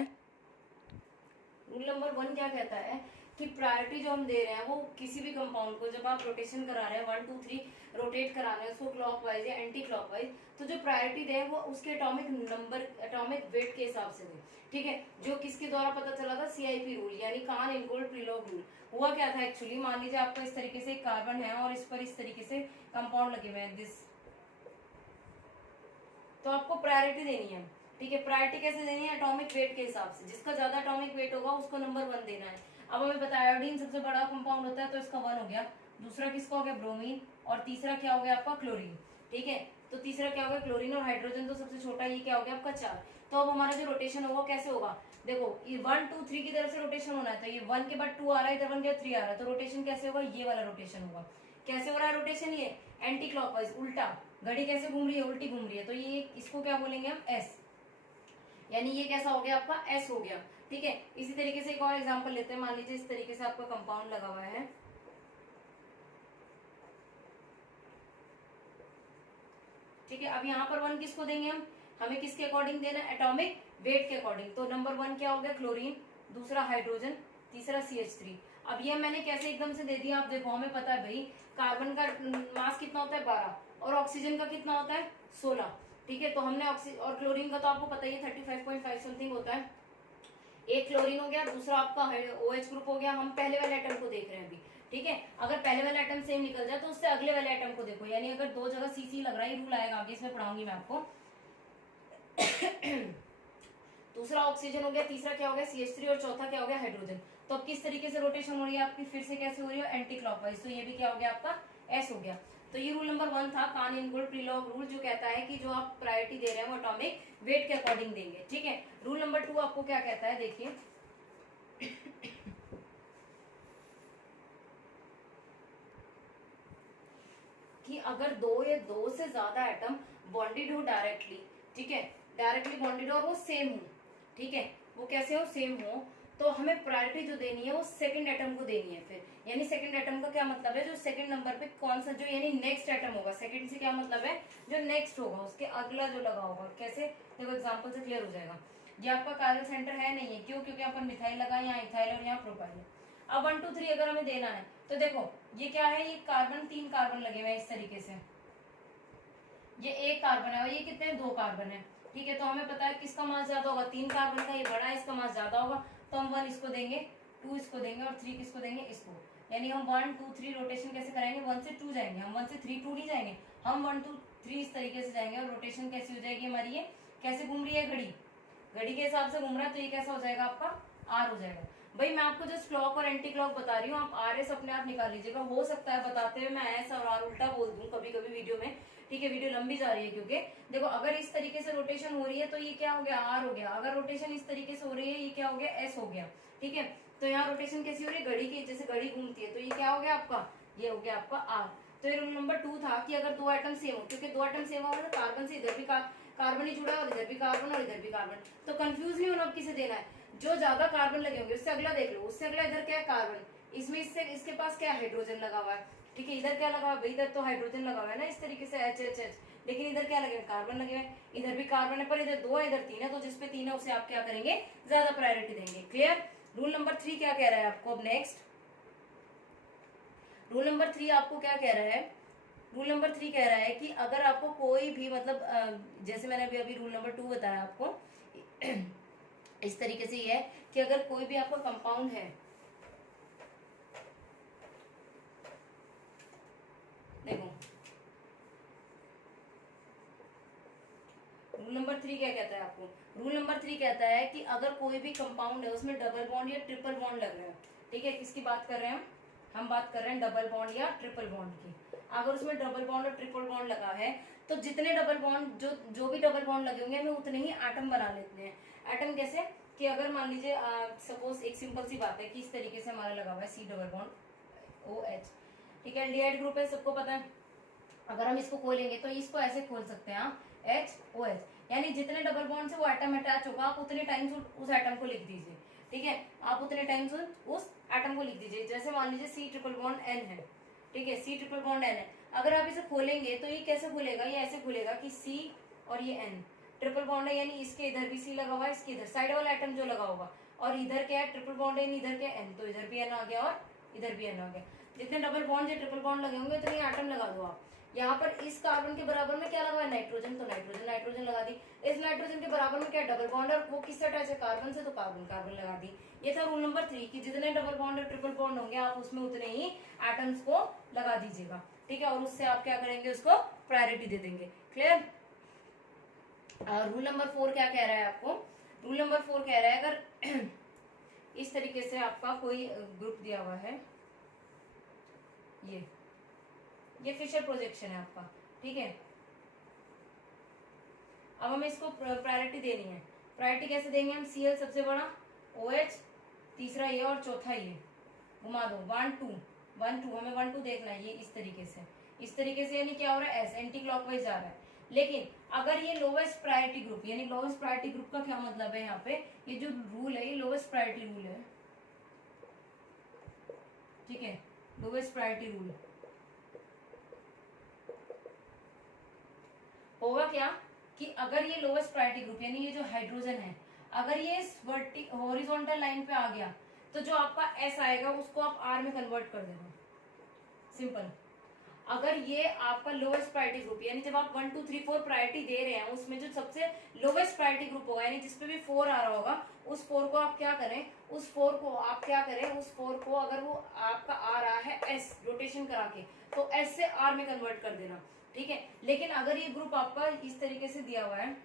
रूल नंबर 1 क्या कहता है कि प्रायोरिटी जो हम दे रहे हैं वो किसी भी कंपाउंड को जब आप रोटेशन करा रहे हैं 1 2 3 रोटेट करा रहे हैं उसको क्लॉकवाइज या एंटी क्लॉकवाइज, तो जो प्रायोरिटी दे वो उसके एटॉमिक नंबर एटॉमिक वेट के हिसाब से दे, ठीक है, जो किसके द्वारा पता चला था, सीआईपी रूल यानी कान इनगोल्ड प्रीलॉग रूल। हुआ क्या था एक्चुअली, मान लीजिए आपका इस तरीके से कार्बन है और इस पर इस तरीके से कंपाउंड लगे हुए हैं दिस, तो आपको प्रायोरिटी देनी है, ठीक है। प्रायोरिटी कैसे देनी है, एटॉमिक वेट के हिसाब से, जिसका ज्यादा एटॉमिक वेट होगा उसको नंबर 1 देना है। अब हमें पता है आयोडीन सबसे बड़ा कंपाउंड होता है तो इसका 1 हो गया, दूसरा किसका हो गया, ब्रोमीन, और तीसरा क्या हो गया आपका, क्लोरीन, ठीक है, तो तीसरा क्या हो गया, क्लोरीन, और हाइड्रोजन तो सबसे छोटा, ये क्या हो गया आपका 4। तो अब हमारा जो रोटेशन होगा कैसे होगा, देखो ये 1 2 3 की तरफ से रोटेशन होना है, तो ये 1 के बाद 2 आ रहा है, इधर 1 के बाद 3 आ रहा है, तो रोटेशन कैसे होगा, ये वाला रोटेशन होगा। कैसे हो रहा है रोटेशन, ये एंटी क्लॉकवाइज, उल्टा, घड़ी कैसे घूम रही है, उल्टी घूम रही है, तो ये इसको क्या बोलेंगे हम, एस, यानी ये कैसा हो गया आपका, एस हो गया, ठीक है। इसी तरीके से एक और एग्जांपल लेते हैं, मान लीजिए इस तरीके से आपका कंपाउंड लगा हुआ है, ठीक है। अब यहाँ पर 1 किसको देंगे हम, हमें किसके अकॉर्डिंग देना है, एटॉमिक वेट के अकॉर्डिंग, तो नंबर 1 क्या हो गया, क्लोरीन, दूसरा हाइड्रोजन, तीसरा CH3। अब ये मैंने कैसे एकदम से दे दिया, आप देखो हमें पता है भाई कार्बन का मास कितना होता है 12 और ऑक्सीजन का कितना होता है 16, ठीक है, तो हमने ऑक्सीजन और क्लोरीन का तो आपको पता ही है 35.5 समथिंग होता है। एक क्लोरीन हो गया, दूसरा आपका OH ग्रुप हो गया, हम पहले वाले एटम को देख रहे हैं अभी, ठीक है। अगर पहले वाला एटम सेम निकल जाए तो उससे अगले वाले एटम को देखो, यानी अगर 2 जगह CC लग रहा है, रूल आएगा आगे इसमें पढ़ाऊंगी मैं आपको। दूसरा ऑक्सीजन हो गया, तीसरा क्या हो गया CH3 और चौथा क्या हो गया हाइड्रोजन। तो अब किस तरीके से रोटेशन हो रही है आपकी, फिर से कैसे हो रही है, एंटी क्लॉकवाइज, तो ये भी क्या हो गया आपका एस हो गया। तो ये रूल नंबर 1 था, कान इनगोल्ड प्रीलॉग रूल, जो कहता है कि जो आप प्रायोरिटी दे रहे हैं वो एटॉमिक वेट के अकॉर्डिंग देंगे, ठीक है। रूल नंबर 2 आपको क्या कहता है, देखिए कि अगर दो से ज्यादा एटम बॉन्डेड हो डायरेक्टली, ठीक है, डायरेक्टली बॉन्डेड और वो सेम हो, ठीक है, वो कैसे हो, सेम हो, तो हमें प्रायोरिटी जो देनी है वो सेकंड एटम को देनी है फिर, यानी सेकंड एटम का क्या मतलब है, जो सेकंड नंबर पे कौन सा, जो यानी नेक्स्ट एटम होगा, सेकंड से क्या मतलब है, जो नेक्स्ट होगा उसके अगला जो लगा होगा, कैसे, देखो एग्जांपल से क्लियर हो जाएगा। ये आपका कायरल सेंटर है नहीं है, क्यों, क्योंकि यहाँ पर मिथाइल लगा, यहाँ इथाइल और यहाँ प्रोपाइल। अब 1 2 3 अगर हमें देना है तो देखो ये क्या है, ये कार्बन 3 कार्बन लगे हुए हैं इस तरीके से, ये एक कार्बन है और ये कितने 2 कार्बन है, ठीक है, तो हमें पता है किसका मास ज्यादा होगा, 3 कार्बन का, ये बड़ा है इसका मास ज्यादा होगा, तो हम 1 इसको देंगे, 2 इसको देंगे और 3 किसको देंगे, इसको, यानी हम 1 2 3 रोटेशन कैसे कराएंगे, 1 से 2 जाएंगे, हम 1 से 3 2 नहीं जाएंगे, हम 1 2 3 इस तरीके से जाएंगे, और रोटेशन कैसी हो जाएगी हमारी, ये कैसे घूम रही है, घड़ी, घड़ी के हिसाब से घूम रहा है, तो ये कैसा हो जाएगा आपका आर हो जाएगा। भाई मैं आपको जस्ट क्लॉक और एंटी क्लॉक बता रही हूँ, आप आर एस अपने आप निकाल लीजिएगा, हो सकता है बताते हुए मैं एस और आर उल्टा बोल दूं कभी कभी वीडियो में, ठीक है, वीडियो लंबी जा रही है क्योंकि देखो अगर इस तरीके से रोटेशन हो रही है तो ये क्या हो गया, आर हो गया, अगर रोटेशन इस तरीके से हो रही है ये क्या हो गया, एस हो गया, ठीक है। तो यहाँ रोटेशन कैसी हो रही है, घड़ी की, जैसे घड़ी घूमती है, तो ये क्या हो गया आपका, ये हो गया आपका आर। तो ये रूल नंबर 2 था कि अगर 2 एटम सेम हो, क्योंकि 2 एटम सेम हो तो कार्बन से इधर भी कार्बन ही जुड़ा है और इधर भी कार्बन और इधर भी कार्बन, तो कंफ्यूज नहीं होना अब किसे देना है, जो ज्यादा कार्बन लगे होंगे उससे अगला देख लो, उससे अगला इधर क्या है कार्बन, इसमें इससे इसके पास क्या हाइड्रोजन लगा हुआ है, ठीक है, इधर क्या लगा हुआ है, इधर तो हाइड्रोजन लगा हुआ है ना इस तरीके से एच एच एच, लेकिन इधर क्या लगे हुए, कार्बन लगे हुए, इधर भी कार्बन है पर इधर 2 है इधर 3 है, तो जिसपे 3 है उसे आप क्या करेंगे, ज्यादा प्रायोरिटी देंगे। क्लियर। रूल नंबर 3 क्या कह रहा है आपको, अब नेक्स्ट रूल नंबर 3 आपको क्या कह रहा है, रूल नंबर 3 कह रहा है कि अगर आपको कोई भी मतलब जैसे मैंने अभी रूल नंबर 2 बताया आपको इस तरीके से ये है कि अगर कोई भी आपका कंपाउंड है, देखो रूल नंबर 3 क्या कहता है आपको, रूल नंबर 3 कहता है कि अगर कोई भी कंपाउंड है उसमें डबल बॉन्ड या ट्रिपल बॉन्ड लग रहा है, ठीक है, किसकी बात कर रहे हैं हम बात कर रहे हैं डबल बॉन्ड या ट्रिपल बॉन्ड की। अगर उसमें डबल बॉन्ड और ट्रिपल बॉन्ड लगा है तो जितने डबल बॉन्ड जो भी डबल बॉन्ड लगे होंगे हमें उतने ही एटम बना लेते हैं। एटम कैसे कि अगर मान लीजिए सपोज एक सिंपल सी बात है कि इस तरीके से हमारा लगा हुआ है C डबल बॉन्ड OH, ठीक है, एल्डिहाइड ग्रुप है सबको पता है, अगर हम इसको खोलेंगे तो इसको ऐसे खोल सकते हैं आप HOH, यानी जितने डबल बॉन्ड से वो एटम अटैच होगा आप उतने टाइम्स उस एटम को लिख दीजिए, ठीक है, आप उतने टाइम्स उस एटम को लिख दीजिए। जैसे मान लीजिए C ट्रिपल बॉन्ड N है, ठीक है, C ट्रिपल बॉन्ड N है। अगर आप इसे खोलेंगे तो ये कैसे खुलेगा, ये ऐसे खुलेगा कि C और ये N ट्रिपल बॉन्ड है, यानी इसके इधर भी C लगा हुआ है, इसके इधर साइड वाला एटम जो लगा होगा, और इधर क्या है ट्रिपल बॉन्ड है, इधर क्या N, तो इधर भी N आ गया और इधर भी N आ गया। जितने डबल बॉन्ड या ट्रिपल बॉन्ड लगे होंगे उतने एटम लगा दो आप। यहाँ पर इस कार्बन के बराबर में क्या लगा है, नाइट्रोजन, तो नाइट्रोजन लगा दी। इस नाइट्रोजन के बराबर में क्या डबल बॉन्ड, और वो किससे अटैच है, कार्बन से, तो कार्बन लगा दी। ये था रूल नंबर 3 कि जितने डबल बॉन्ड और ट्रिपल बॉन्ड होंगे आप उसमें उतने ही एटम्स को लगा दीजिएगा, ठीक है, और उससे आप क्या करेंगे, उसको प्रायोरिटी दे देंगे। क्लियर। रूल नंबर 4 क्या कह रहा है आपको, रूल नंबर 4 कह रहा है अगर इस तरीके से आपका कोई ग्रुप दिया हुआ है, ये फिशर प्रोजेक्शन है आपका, ठीक है। अब हमें इसको प्रायोरिटी देनी है। प्रायोरिटी कैसे देंगे हम, Cl सबसे बड़ा, OH तीसरा ये और चौथा ये, घुमा दो 1 2 1 2, हमें 1 2 देखना है। ये इस तरीके से यानी क्या हो रहा है, एस एंटी क्लॉकवाइज जा रहा है। लेकिन अगर ये लोवेस्ट प्रायोरिटी ग्रुप, यानी लोवेस्ट प्रायोरिटी ग्रुप का क्या मतलब है, यहाँ पे ये जो रूल है ये लोवेस्ट प्रायोरिटी रूल है, ठीक है, लोवेस्ट प्रायोरिटी रूल होगा क्या कि अगर ये लोवेस्ट प्रायोरिटी ग्रुप यानी ये जो हाइड्रोजन है, अगर ये हॉरिजॉन्टल लाइन पे आ गया तो जो आपका S आएगा उसको आप R में कन्वर्ट कर देना, सिंपल। अगर ये आपका लोवेस्ट प्रायोरिटी ग्रुप, यानी जब आप 1 2 3 4 प्रायोरिटी दे रहे हैं उसमें जो सबसे लोवेस्ट प्रायोरिटी ग्रुप होगा, यानी जिसपे भी 4 आ रहा होगा, उस 4 को आप क्या करें, उस 4 को अगर वो आपका आ रहा है S रोटेशन करा के, तो S से R में कन्वर्ट कर देना, ठीक है। लेकिन अगर ये ग्रुप आपका इस तरीके से दिया हुआ है,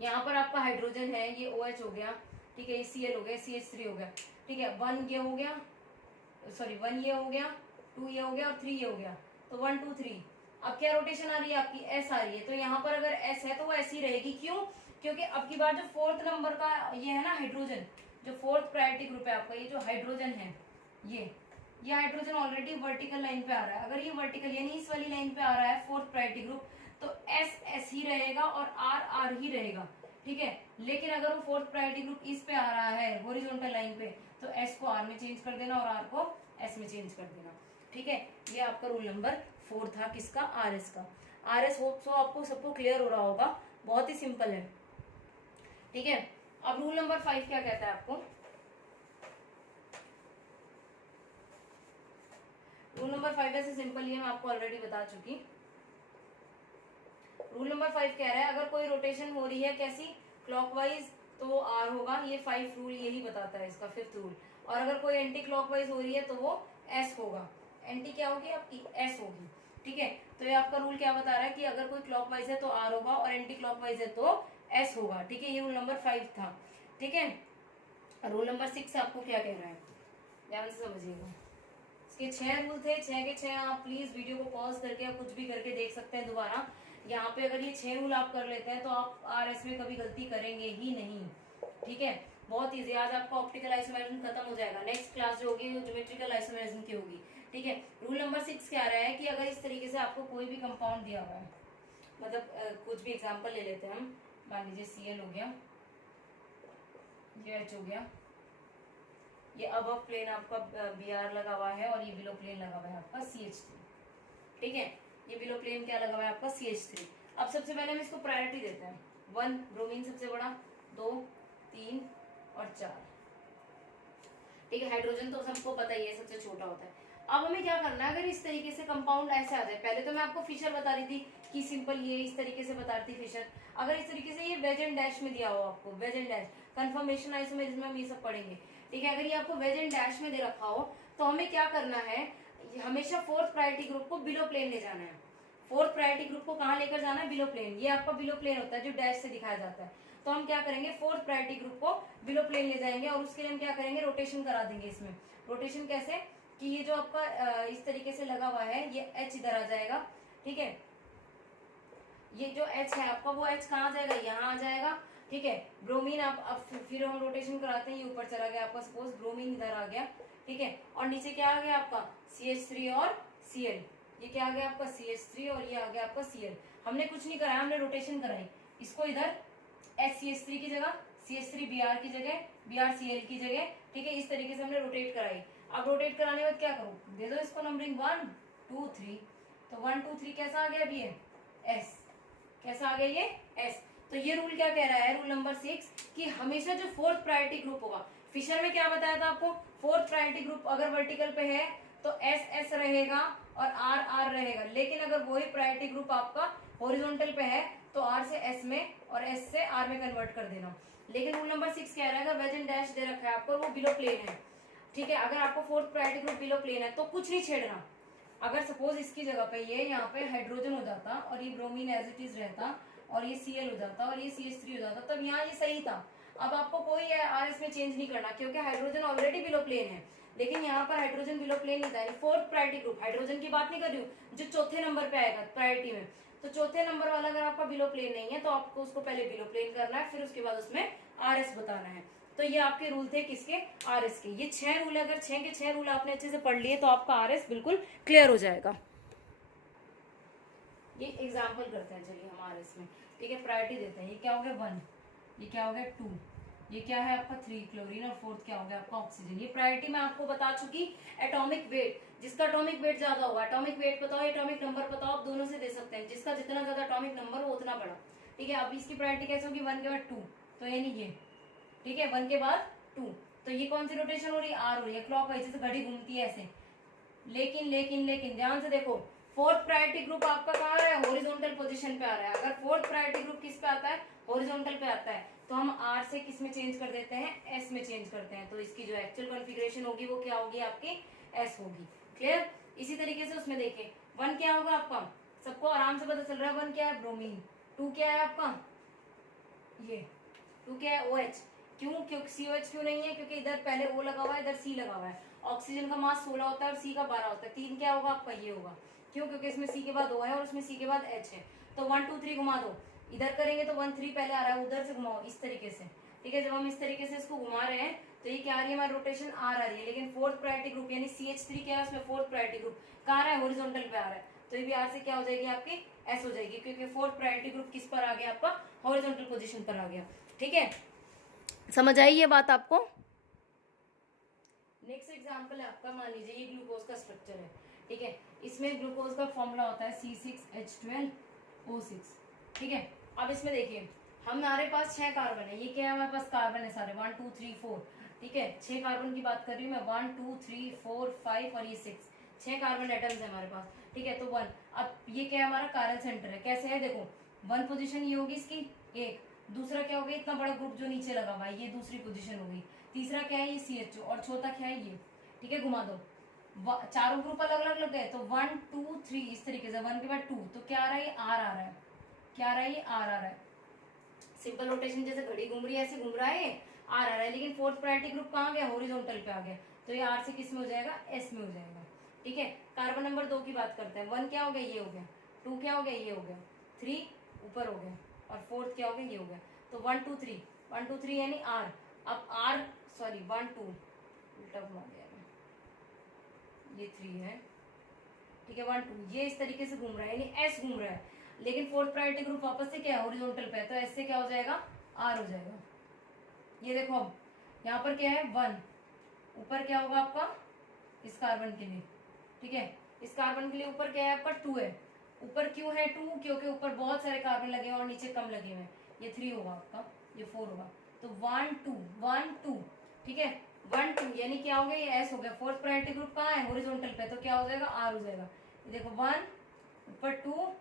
यहाँ पर आपका हाइड्रोजन है, ये OH हो गया, ठीक है, ये Cl हो गया, CH3 हो गया, ठीक है, 1 ये हो गया, सॉरी 1 ये हो गया, 2 ये हो गया और 3 ये हो गया, तो 1 2 3। अब क्या रोटेशन आ रही है आपकी, S आ रही है, तो यहाँ पर अगर S है तो वो ऐसी रहेगी, क्यों, क्योंकि अब की बार जो 4th नंबर का ये है ना हाइड्रोजन, जो 4th प्रायोरिटी ग्रुप है आपका, ये जो हाइड्रोजन है, ये हाइड्रोजन ऑलरेडी वर्टिकल लाइन पे आ रहा है। अगर ये वर्टिकल यानी इस वाली लाइन पे आ रहा है 4th प्रायोरिटी ग्रुप, तो S ही रहेगा और R ही रहेगा, ठीक है। लेकिन अगर वो 4th प्रायोरिटी ग्रुप इस पे आ रहा है हॉरिजॉन्टल लाइन पे, तो S को R में चेंज कर देना और R को S में चेंज कर देना, ठीक है। ये आपका रूल नंबर 4 था, किसका, RS का। RS होप सो आपको सबको क्लियर हो रहा होगा, बहुत ही सिंपल है, ठीक है। अब रूल नंबर 5 क्या कहता है आपको, रूल नंबर 5 ऐसे सिंपल ही है, मैं आपको ऑलरेडी बता चुकी। रूल नंबर 5 कह रहा है अगर कोई रोटेशन हो रही है कैसी, क्लॉकवाइज, तो वो R होगा। ये 5 रूल यही बताता है, इसका 5th रूल। और अगर कोई एंटी क्लॉकवाइज हो रही है तो वो S होगा। एंटी क्या होगी आपकी, S होगी, ठीक है। तो ये आपका रूल क्या बता रहा है कि अगर कोई क्लॉकवाइज है तो R होगा और एंटी क्लॉकवाइज है तो S होगा, ठीक है। ये रूल नंबर 5 था, ठीक है। रूल नंबर 6 आपको क्या कह रहा है, ध्यान से समझिएगा। इसके 6 रूल थे, 6 के 6 आप प्लीज वीडियो को पॉज करके या कुछ भी करके देख सकते हैं दोबारा। यहाँ पे अगर ये 6 रूल आप कर लेते हैं तो आप RS में कभी गलती करेंगे ही नहीं, ठीक है। बहुत ईजी। आज आपका ऑप्टिकल आइसोमेरिज्म खत्म हो जाएगा, नेक्स्ट क्लास जो होगी वो ज्योमेट्रिकल आइसोमेरिज्म की होगी, ठीक है। रूल नंबर 6 क्या रहा है कि अगर इस तरीके से आपको कोई भी कंपाउंड दिया हुआ है, मतलब कुछ भी एग्जांपल ले लेते हैं हम, मान लीजिए Cl हो गया, ये H हो गया, ये अब प्लेन आपका Br लगा हुआ है और ये बिलो प्लेन लगा हुआ है आपका CH3, ठीक है। ये बिलो प्लेन क्या लगा हुआ है आपका CH3। अब सबसे पहले हम इसको प्रायोरिटी देते हैं, 1 ब्रोमीन सबसे बड़ा, 2 3 और 4, ठीक है। हाइड्रोजन तो सबको पता ही है सबसे छोटा होता है। अब हमें क्या करना है, अगर इस तरीके से कंपाउंड ऐसे आ जाए, पहले तो मैं आपको फिशर बता रही थी कि सिंपल ये इस तरीके से बता रही थी फिशर। अगर इस तरीके से ये वेज एंड डैश में दिया हो आपको, wedge and dash, conformation isomerism में हम ये सब पढ़ेंगे, ठीक है। अगर ये आपको वेज एंड डैश में दे रखा हो तो हमें क्या करना है, हमेशा 4th प्रायोरिटी ग्रुप को बिलो प्लेन ले जाना है। 4th प्रायोरिटी ग्रुप को कहाँ लेकर जाना है, बिलो प्लेन। ये आपका बिलो प्लेन होता है जो डैश से दिखाया जाता है। तो हम क्या करेंगे, 4th प्रायोरिटी ग्रुप को बिलो प्लेन ले जाएंगे और उसके लिए हम क्या करेंगे, रोटेशन करा देंगे इसमें। रोटेशन कैसे कि ये जो आपका इस तरीके से लगा हुआ है, ये H इधर आ जाएगा, ठीक है। ये जो H है आपका, वो H कहाँ आ जाएगा, यहाँ आ जाएगा, ठीक है। ब्रोमीन अब फिर हम रोटेशन कराते हैं, ये ऊपर चला गया आपका, सपोज ब्रोमीन इधर आ गया, ठीक है। और नीचे क्या आ गया आपका CH3 और Cl, ये क्या आ गया आपका CH3 और ये आ गया आपका Cl। हमने कुछ नहीं कराया, हमने रोटेशन कराई, इसको इधर CH3 की जगह CH3 Br की जगह, BrCl की जगह, ठीक है। इस तरीके से हमने रोटेट कराई। अब रोटेट कराने के बाद क्या करूँ, दे दो इसको नंबरिंग 1 2 3, तो 1 2 3 कैसा आ गया अभी ये S, कैसा आ गया ये S। तो ये रूल क्या कह रहा है, रूल नंबर 6, कि हमेशा जो फोर्थ प्रायोरिटी ग्रुप होगा, फिशर में क्या बताया था आपको, फोर्थ प्रायोरिटी ग्रुप अगर वर्टिकल पे है तो एस एस रहेगा और आर आर रहेगा, लेकिन अगर वही प्रायोरिटी ग्रुप आपका हॉरिजॉन्टल पे है तो आर से एस में और एस से आर में कन्वर्ट कर देना। लेकिन रूल नंबर 6 कह रहा है अगर वेज एंड डैश दे रखा है आपको, वो बिलो प्लेन है, ठीक है। अगर आपको fourth priority group below plane है तो कुछ नहीं छेड़ना। अगर सपोज इसकी जगह पे ये यहाँ पे हाइड्रोजन हो जाता और ये ब्रोमीन एज इट इज रहता और ये Cl हो जाता और ये CH3 हो जाता, तब यहाँ ये सही था। अब आपको कोई आर इसमें चेंज नहीं करना क्योंकि हाइड्रोजन ऑलरेडी बिलो प्लेन है, लेकिन यहाँ पर हाइड्रोजन बिलो प्लेन नहीं था। फोर्थ प्रायोरिटी ग्रुप, हाइड्रोजन की बात नहीं कर रही हूँ, जो चौथे नंबर पे आएगा प्रायोरिटी में, तो चौथे नंबर वाला अगर आपका बिलो प्लेन नहीं है तो आपको उसको पहले बिलो प्लेन करना है, फिर उसके बाद उसमें RS बताना है। तो ये आपके रूल थे किसके, RS के। ये 6 रूल है, अगर 6 के 6 रूल आपने अच्छे से पढ़ लिए तो आपका RS बिल्कुल क्लियर हो जाएगा। ये एग्जाम्पल करते हैं, चलिए हम RS में, ठीक है। प्रायोरिटी देते हैं, ये क्या हो गया 1, ये क्या हो गया 2, ये क्या है आपका 3 क्लोरीन और फोर्थ क्या हो गया आपका ऑक्सीजन। ये प्रायोरिटी मैं आपको बता चुकी। एटॉमिक वेट, जिसका एटॉमिक वेट ज्यादा होगा, एटॉमिक वेट बताओ, एटॉमिक नंबर बताओ, आप दोनों से दे सकते हैं, जिसका जितना ज्यादा एटॉमिक नंबर हो उतना बड़ा, ठीक है। अब इसकी प्रायोरिटी कैसे होगी, 1 के बाद 2, तो यानी ये, ठीक है, 1 के बाद 2, तो ये कौन सी रोटेशन हो रही है, आर हो रही है, क्लॉक वाइज, जैसे घड़ी घूमती है ऐसे। लेकिन लेकिन लेकिन ध्यान से देखो, फोर्थ प्रायोरिटी ग्रुप आपका कहाँ आ रहा है, हॉरिजॉन्टल पोजीशन पे आ रहा है। अगर फोर्थ प्रायोरिटी ग्रुप किस पे आता है, हॉरिजॉन्टल पे आता है, तो हम आर से किस में चेंज कर देते हैं, एस में चेंज करते हैं। तो इसकी जो एक्चुअल कॉन्फ़िगरेशन होगी वो क्या होगी आपकी, एस होगी। क्लियर। इसी तरीके से उसमें देखिए 1 क्या होगा आपका, सबको आराम से पता चल रहा है, 1 क्या है ब्रोमीन, 2 क्या है आपका, ये 2 क्या है OH। क्यों, क्योंकि COH क्यों नहीं है, क्योंकि इधर पहले O लगा हुआ है, इधर C लगा हुआ है। ऑक्सीजन का मास 16 होता है और C का 12 होता है। 3 क्या होगा आपका, ये होगा। क्यों, क्योंकि इसमें C के बाद O है और उसमें C के बाद H है। तो 1 2 3 घुमा दो, इधर करेंगे तो 1 3 पहले आ रहा है, उधर से घुमाओ इस तरीके से, ठीक है। जब हम इस तरीके से इसको घुमा रहे हैं तो ये क्या आ रही है हमारी रोटेशन, आर आ रही है। लेकिन फोर्थ प्रायोरिटी ग्रुप यानी CH3 क्या है, उसमें फोर्थ प्रायोरिटी ग्रुप कहाँ आ रहा है, हॉरिजॉन्टल पे आ रहा है, तो ये भी आर से क्या हो जाएगी आपकी, एस हो जाएगी, क्योंकि फोर्थ प्रायोरिटी ग्रुप किस पर आ गया आपका, हॉरिजॉन्टल पोजीशन पर आ गया। ठीक है, समझ आई ये बात आपको। नेक्स्ट एग्जांपल है आपका, मान लीजिए ये ग्लूकोज का स्ट्रक्चर है, ठीक है। इसमें ग्लूकोज का फॉर्मूला होता है C6H12O6, ठीक है। अब इसमें देखिए हमारे पास 6 कार्बन है, ये क्या है हमारे पास कार्बन है सारे 1 2 3 4, ठीक है। 6 कार्बन की बात कर रही हूँ मैं, 1 2 3 4 5 और ये 6, 6 कार्बन एटम्स है हमारे पास, ठीक है। तो 1, अब ये क्या है हमारा कायरल सेंटर है, कैसे है देखो, 1 पोजीशन ये होगी इसकी, एक, दूसरा क्या हो गया इतना बड़ा ग्रुप जो नीचे लगा हुआ है, ये दूसरी पोजीशन होगी, तीसरा क्या है ये CH2 और चौथा क्या है ये, ठीक है। घुमा दो, चारों ग्रुप अलग अलग लग गए, तो 1 2 3 इस तरीके से, 1 के बाद 2, तो क्या आ रहा है ये R आ रहा है, क्या आ रहा है ये R आ रहा है। सिंपल रोटेशन जैसे घड़ी घूम रही है ऐसे घूम रहा है, R आ रहा है। लेकिन फोर्थ प्रायोरिटी ग्रुप कहाँ गया, हॉरिजॉन्टल पे आ गया, तो ये R से किस में हो जाएगा, S में हो जाएगा, ठीक है। कार्बन नंबर 2 की बात करते हैं, 1 क्या हो गया ये हो गया, 2 क्या हो गया ये हो गया, 3 ऊपर हो गया और फोर्थ क्या हो गया ये हो गया। तो 1 2 3 1 2 3 यानी R। अब R सॉरी 1 2 उल्टा घुमा दिया ये 3 है, ठीक है। 1 2 ये इस तरीके से घूम रहा है यानी S घूम रहा है, लेकिन फोर्थ प्रायोरिटी ग्रुप वापस से क्या है, हॉरिजॉन्टल पे है, तो S से क्या हो जाएगा, R हो जाएगा। ये देखो अब यहाँ पर क्या है 1, ऊपर क्या होगा आपका इस कार्बन के लिए, ठीक है। इस कार्बन के लिए ऊपर क्या है आपका 2 है, ऊपर क्यों है 2, क्योंकि ऊपर बहुत सारे कार्बन लगे हुए और नीचे कम लगे हुए हैं। ये 3 होगा आपका, ये 4 होगा, तो 1 2 1 2, ठीक है। 1 2 यानी क्या हो गया ये S हो गया। फोर्थ प्रायोरिटी ग्रुप कहाँ है, हॉरिजॉन्टल पे, तो क्या हो जाएगा R हो जाएगा। ये देखो 1 ऊपर 2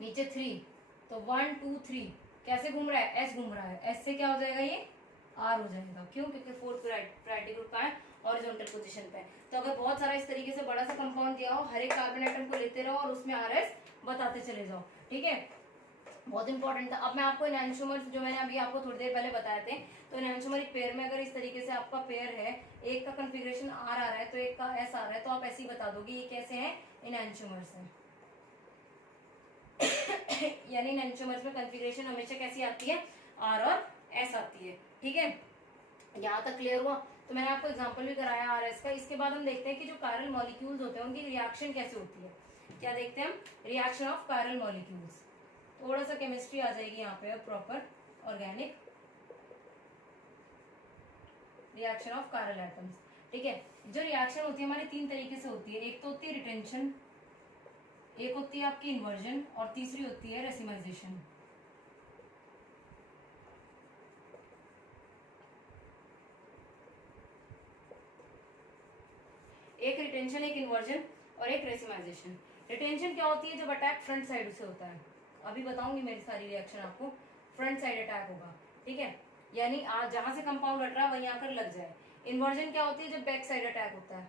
नीचे 3, तो 1 2 3 कैसे घूम रहा है, S घूम रहा है, S से क्या हो जाएगा ये R हो जाएगा। क्यों, क्योंकि फोर्थ प्रायोरिटी ग्रुप का है, हॉरिजॉन्टल पोजीशन पे। तो अगर बहुत सारा इस तरीके से बड़ा सा कंपाउंड दिया हो, हर एक कार्बन एटम को लेते रहो और उसमें RS बताते चले जाओ, ठीक है। बहुत इंपॉर्टेंट था। अब मैं आपको एनहांसोमर्स जो मैंने अभी आपको थोड़ी देर पहले बताए थे, तो एनहांसोमर पेयर में अगर इस तरीके से आपका पेयर है, एक का कॉन्फ़िगरेशन R आ रहा है तो एक का S आ रहा है, तो आप ऐसे ही बता दोगे ये कैसे हैं, एनहांसोमर्स हैं। यानी एनहांसोमर्स में कॉन्फ़िगरेशन हमेशा कैसी आती है, R और S आती है, ठीक है। यहाँ तक क्लियर हुआ। तो मैंने आपको एग्जांपल भी कराया RS का। इसके बाद हम देखते हैं कि जो कायरल मॉलिक्यूल्स होते हैं उनकी रिएक्शन कैसे होती है। क्या देखते हैं हम, रिएक्शन ऑफ कायरल मॉलिक्यूल्स। थोड़ा सा केमिस्ट्री आ जाएगी यहाँ पे proper organic reaction of chiral atoms. ठीक है, जो रिएक्शन होती है हमारी 3 तरीके से होती है। एक तो होती है रिटेंशन, एक होती है आपकी इन्वर्जन, और तीसरी होती है रेसिमाइजेशन। एक रिटेंशन, एक इन्वर्जन और एक रेसिमाइजेशन। रिटेंशन क्या होती है? जब अटैक फ्रंट साइड से होता है, अभी बताऊंगी मेरी सारी रिएक्शन आपको। फ्रंट साइड अटैक होगा, ठीक है, यानी जहां से कंपाउंड हट रहा है वहीं आकर लग जाए। इन्वर्जन क्या होती है? जब बैक साइड अटैक होता है,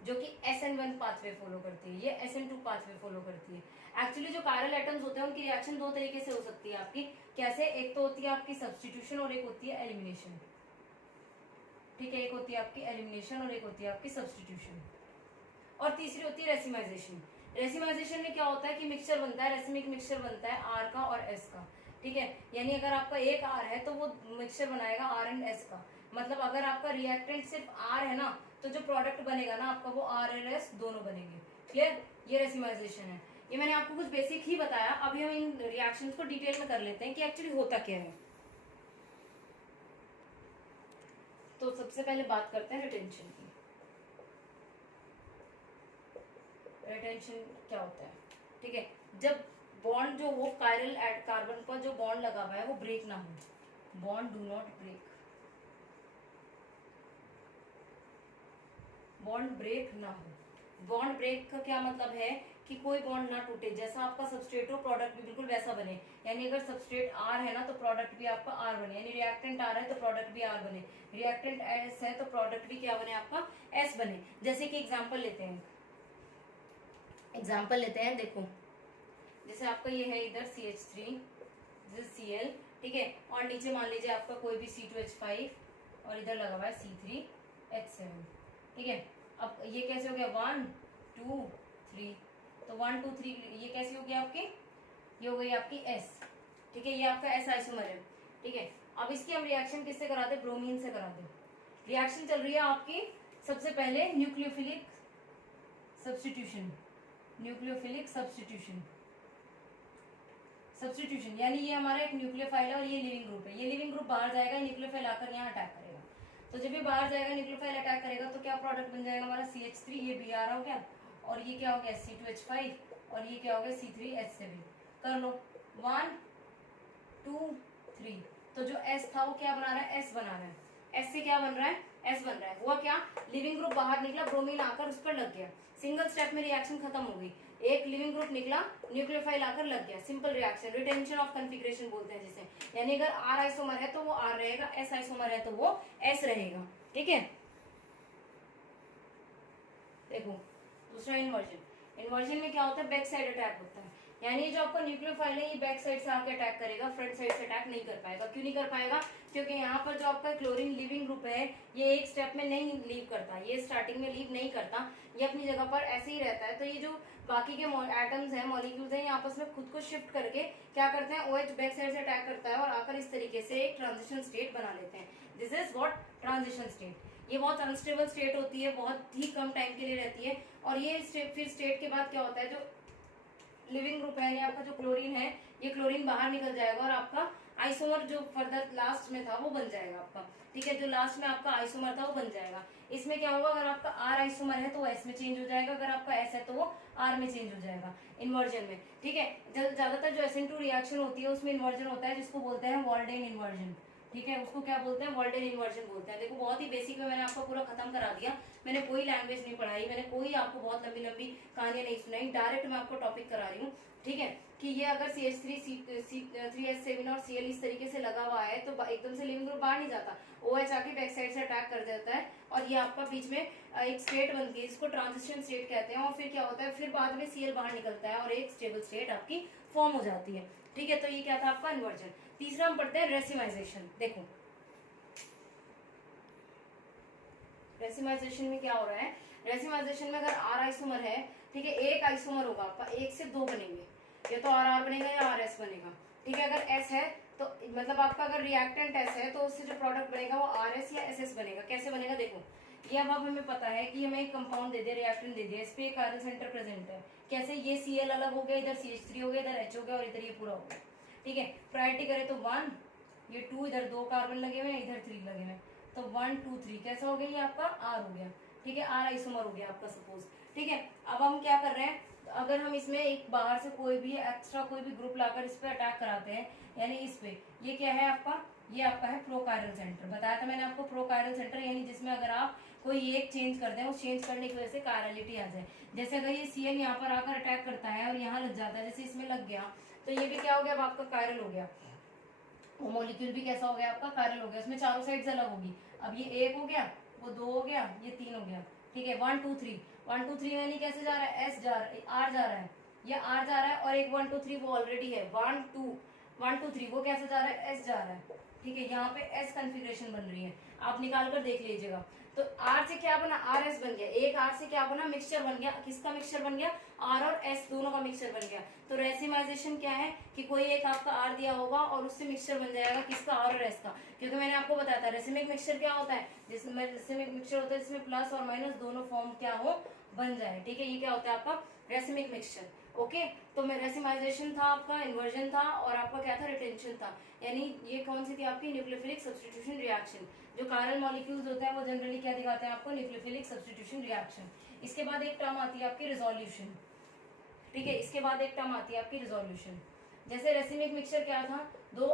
जो कि SN1 पाथवे फॉलो करती है, ये SN2 पाथवे फॉलो करती है। एक्चुअली जो कायरल एटम्स होते हैं उनकी रिएक्शन 2 तरीके से हो सकती है आपकी। कैसे? एक तो होती है आपकी सब्स्टिट्यूशन और एक होती है एलिमिनेशन। ठीक है, एक होती है आपकी एलिमिनेशन और एक होती है आपकी सब्स्टिट्यूशन, और तीसरी होती है रेसिमाइजेशन। रेसिमाइजेशन में क्या होता है कि मिक्सचर बनता है, रेसिमिक मिक्सचर बनता है R का और S का। ठीक है, यानी अगर आपका एक R है तो वो मिक्सचर बनाएगा R एंड S का। मतलब अगर आपका रिएक्टेंट सिर्फ R है ना, तो जो प्रोडक्ट बनेगा ना आपका वो R और S दोनों बनेंगे। क्लियर? ये रेसिमाइजेशन है। ये मैंने आपको कुछ बेसिक ही बताया, अभी हम इन रिएक्शंस को डिटेल में कर लेते हैं कि एक्चुअली होता क्या है। तो सबसे पहले बात करते हैं रिटेंशन की। रिटेंशन क्या होता है? ठीक है, जब बॉन्ड जो वो कायरल कार्बन का जो बॉन्ड लगा हुआ है वो ब्रेक ना हो, bond do not break, bond break ना हो। बॉन्ड ब्रेक का क्या मतलब है कि कोई बॉन्ड ना टूटे। जैसा आपका सबस्ट्रेट हो, प्रोडक्ट भी बिल्कुल वैसा बने। यानी अगर सबस्ट्रेट R है ना तो प्रोडक्ट भी आपका R बने, यानी रिएक्टेंट R है तो प्रोडक्ट भी R बने, रिएक्टेंट S है तो प्रोडक्ट भी क्या बने? आपका S बने। जैसे कि एग्जांपल लेते हैं, देखो, जैसे आपका ये है इधर CH3, Cl, ठीक है, और नीचे मान लीजिए आपका कोई भी C2H5 और इधर लगा हुआ है C3H7। ठीक है, अब ये कैसे हो गया? 1 2 3, तो 1 2 3 ये कैसी हो गई आपकी? ये हो गई आपकी S। ठीक है, ये आपका S आइसोमर है। ठीक है, अब इसकी हम रिएक्शन किससे कराते? ब्रोमीन से कराते। रिएक्शन चल रही है आपकी सबसे पहले न्यूक्लियोफिलिक सब्स्टिट्यूशन, न्यूक्लियोफिलिक सब्स्टिट्यूशन, यानी ये हमारा एक न्यूक्लियोफाइल है और ये लिविंग ग्रुप है। ये लिविंग ग्रुप बाहर जाएगा, न्यूक्लियोफाइल आकर यहाँ अटैक करेगा। तो जब ये बाहर जाएगा, न्यूक्लियोफाइल अटैक करेगा, तो क्या प्रोडक्ट बन जाएगा हमारा? CH3, ये Br हो गया, और ये क्या हो गया? C2H5, और ये क्या हो गया? C3H7। कर लो 1 2 3, तो जो S था वो क्या बना रहा है? S बना रहा है। S से क्या बन रहा है? S बन रहा है। हुआ क्या? लिविंग ग्रुप बाहर निकला, ब्रोमीन आकर उस पर लग गया, सिंगल स्टेप में रिएक्शन खत्म हो गई। एक लिविंग ग्रुप निकला, न्यूक्लियोफाइल आकर लग गया, simple reaction, retention of configuration बोलते हैं जिसे। यानी अगर R आइसोमर है तो वो R रहेगा, S आइसोमर है तो वो S रहेगा। ठीक है, देखो दूसरा इन्वर्जन में क्या होता है? बैक साइड अटैक होता है। यानी जो आपका न्यूक्लियोफाइल है ये बैक साइड से आके अटैक करेगा, फ्रंट साइड से अटैक नहीं कर पाएगा। क्यों नहीं कर पाएगा? क्योंकि यहाँ पर जो आपका क्लोरीन लिविंग ग्रुप है ये एक स्टेप में नहीं लीव करता, ये स्टार्टिंग में लीव नहीं करता, ये अपनी जगह पर ऐसे ही रहता है। तो ये जो बाकी के एटम्स हैं, मॉलिक्यूल्स हैं, ये आपस में खुद को शिफ्ट करके क्या करते हैं? OH बैक साइड से अटैक करता है और आकर इस तरीके से एक ट्रांजिशन स्टेट बना लेते हैं। This is what? Transition state. ये बहुत अनस्टेबल स्टेट होती है, बहुत ही कम टाइम के लिए रहती है। और ये फिर स्टेट के बाद क्या होता है? जो लिविंग ग्रुप है, या आपका जो क्लोरीन है, ये क्लोरीन बाहर निकल जाएगा और आपका आइसोमर जो फर्दर लास्ट में था वो बन जाएगा आपका। ठीक है, जो लास्ट में आपका आइसोमर था वो बन जाएगा। इसमें क्या होगा? अगर आपका R आइसोमर है तो वो S में चेंज हो जाएगा, अगर आपका S है तो वो R में चेंज हो जाएगा इन्वर्जन में। ठीक है, ज्यादातर जो SN2 रिएक्शन होती है उसमें इन्वर्जन होता है, जिसको बोलते हैं वाल्डेन इन्वर्जन। ठीक है, उसको क्या बोलते हैं? वाल्डेन इन्वर्जन बोलते हैं। देखो बहुत ही बेसिक में मैंने आपको पूरा खत्म करा दिया, मैंने कोई लैंग्वेज नहीं पढ़ाई, मैंने कोई आपको बहुत लंबी लंबी कहानियां नहीं सुनाई, डायरेक्ट मैं आपको टॉपिक करा रही हूँ। ठीक है, कि ये अगर CH3 3H7 और Cl इस तरीके से लगा हुआ है तो एकदम से लिविंग ग्रुप बाहर नहीं जाता, OH आके बैक साइड से अटैक कर देता है और ये आपका बीच में एक स्टेट बनती है, इसको ट्रांजिशन स्टेट कहते हैं। और फिर क्या होता है? फिर बाद में Cl बाहर निकलता है और एक स्टेबल स्टेट आपकी फॉर्म हो जाती है। ठीक है, तो ये क्या था आपका इन्वर्जन। तीसरा हम पढ़ते हैं रेसिमाइजेशन। देखो रेसिमाइजेशन में क्या हो रहा है? रेसिमाइजेशन में अगर R आइसोमर है, ठीक है, एक आइसोमर होगा आपका, एक से 2 बनेंगे, या तो RR बनेगा या RS बनेगा। ठीक है, अगर S है तो मतलब आपका अगर रिएक्टेंट S है तो उससे जो प्रोडक्ट बनेगा वो RS या SS बनेगा। कैसे बनेगा? देखो ये अब हमें पता है कि हमें एक कंपाउंड दे दिया, रिएक्टेंट दे दिया, इस पे एक कायरल सेंटर प्रेजेंट है। कैसे? ये Cl अलग हो गया, इधर CH3 हो गया, इधर H हो गया और इधर ये पूरा हो गया। ठीक है, प्रायोरिटी करें तो 1, ये 2, इधर 2 कार्बन लगे हुए हैं, इधर 3 लगे हुए हैं, तो 1 2 3 कैसा हो गया? ये आपका R हो गया। ठीक है, R आइसोमर हो गया आपका सपोज। ठीक है, अब हम क्या कर रहे हैं, अगर हम इसमें एक बाहर से कोई भी एक्स्ट्रा कोई भी ग्रुप लाकर इस पे अटैक कराते हैं, यानी इस पे, ये क्या है आपका? ये आपका है प्रोकायरल सेंटर। बताया था मैंने आपको प्रोकायरल सेंटर, यानी जिसमें अगर आप कोई एक चेंज कर दें, उस चेंज करने की वजह से कायरलिटी आ जाए। जैसे अगर ये Cl यहाँ पर आकर अटैक करता है और यहाँ लग जाता है, जैसे इसमें लग गया, तो ये भी क्या हो गया? अब आपका कायरल हो गया, वो मॉलिक्यूल भी कैसा हो गया? आपका कायरल हो गया। उसमें चारों साइड्स अलग होगी। अब ये 1 हो गया, वो 2 हो गया, ये 3 हो गया। ठीक है, 1 2 3 1 2 3 यानी कैसे जा रहा है? S जा रहा है, R जा रहा है, ये R जा रहा है, और एक 1 2 3 वो ऑलरेडी है, 1 2 3 वो कैसे जा रहा है? S जा रहा है। ठीक है, यहाँ पे S कन्फिग्रेशन बन रही है, आप निकाल कर देख लीजिएगा। तो R से क्या बना? RS बन गया। एक R से क्या बना? मिक्सचर बन गया। किसका मिक्सचर बन गया? R और S दोनों का मिक्सचर बन गया। तो रेसिमाइजेशन क्या है कि कोई एक आपका R दिया होगा और उससे मिक्सचर बन जाएगा, किसका? R और S का। क्योंकि मैंने आपको बताया था रेसिमिक मिक्सचर क्या होता है, जिसमें रेसिमिक मिक्सचर होता है जिसमें प्लस और माइनस दोनों फॉर्म क्या हो? बन जाए। ठीक है, ये क्या होता है आपका? Racemic mixture. ओके, तो रेसिमाइजेशन था आपका, इन्वर्जन था, और आपका क्या था? रिटेंशन था। यानी ये कौन सी थी आपकी? Nucleophilic substitution reaction. जो कायरल मॉलिक्यूल्स होते हैं वो जनरली क्या दिखाते हैं आपको? Nucleophilic substitution reaction. इसके बाद एक टर्म आती है आपकी रिजोल्यूशन। ठीक है, इसके बाद एक टर्म आती है आपकी रिजोल्यूशन। जैसे रेसिमिक मिक्सचर क्या था? दो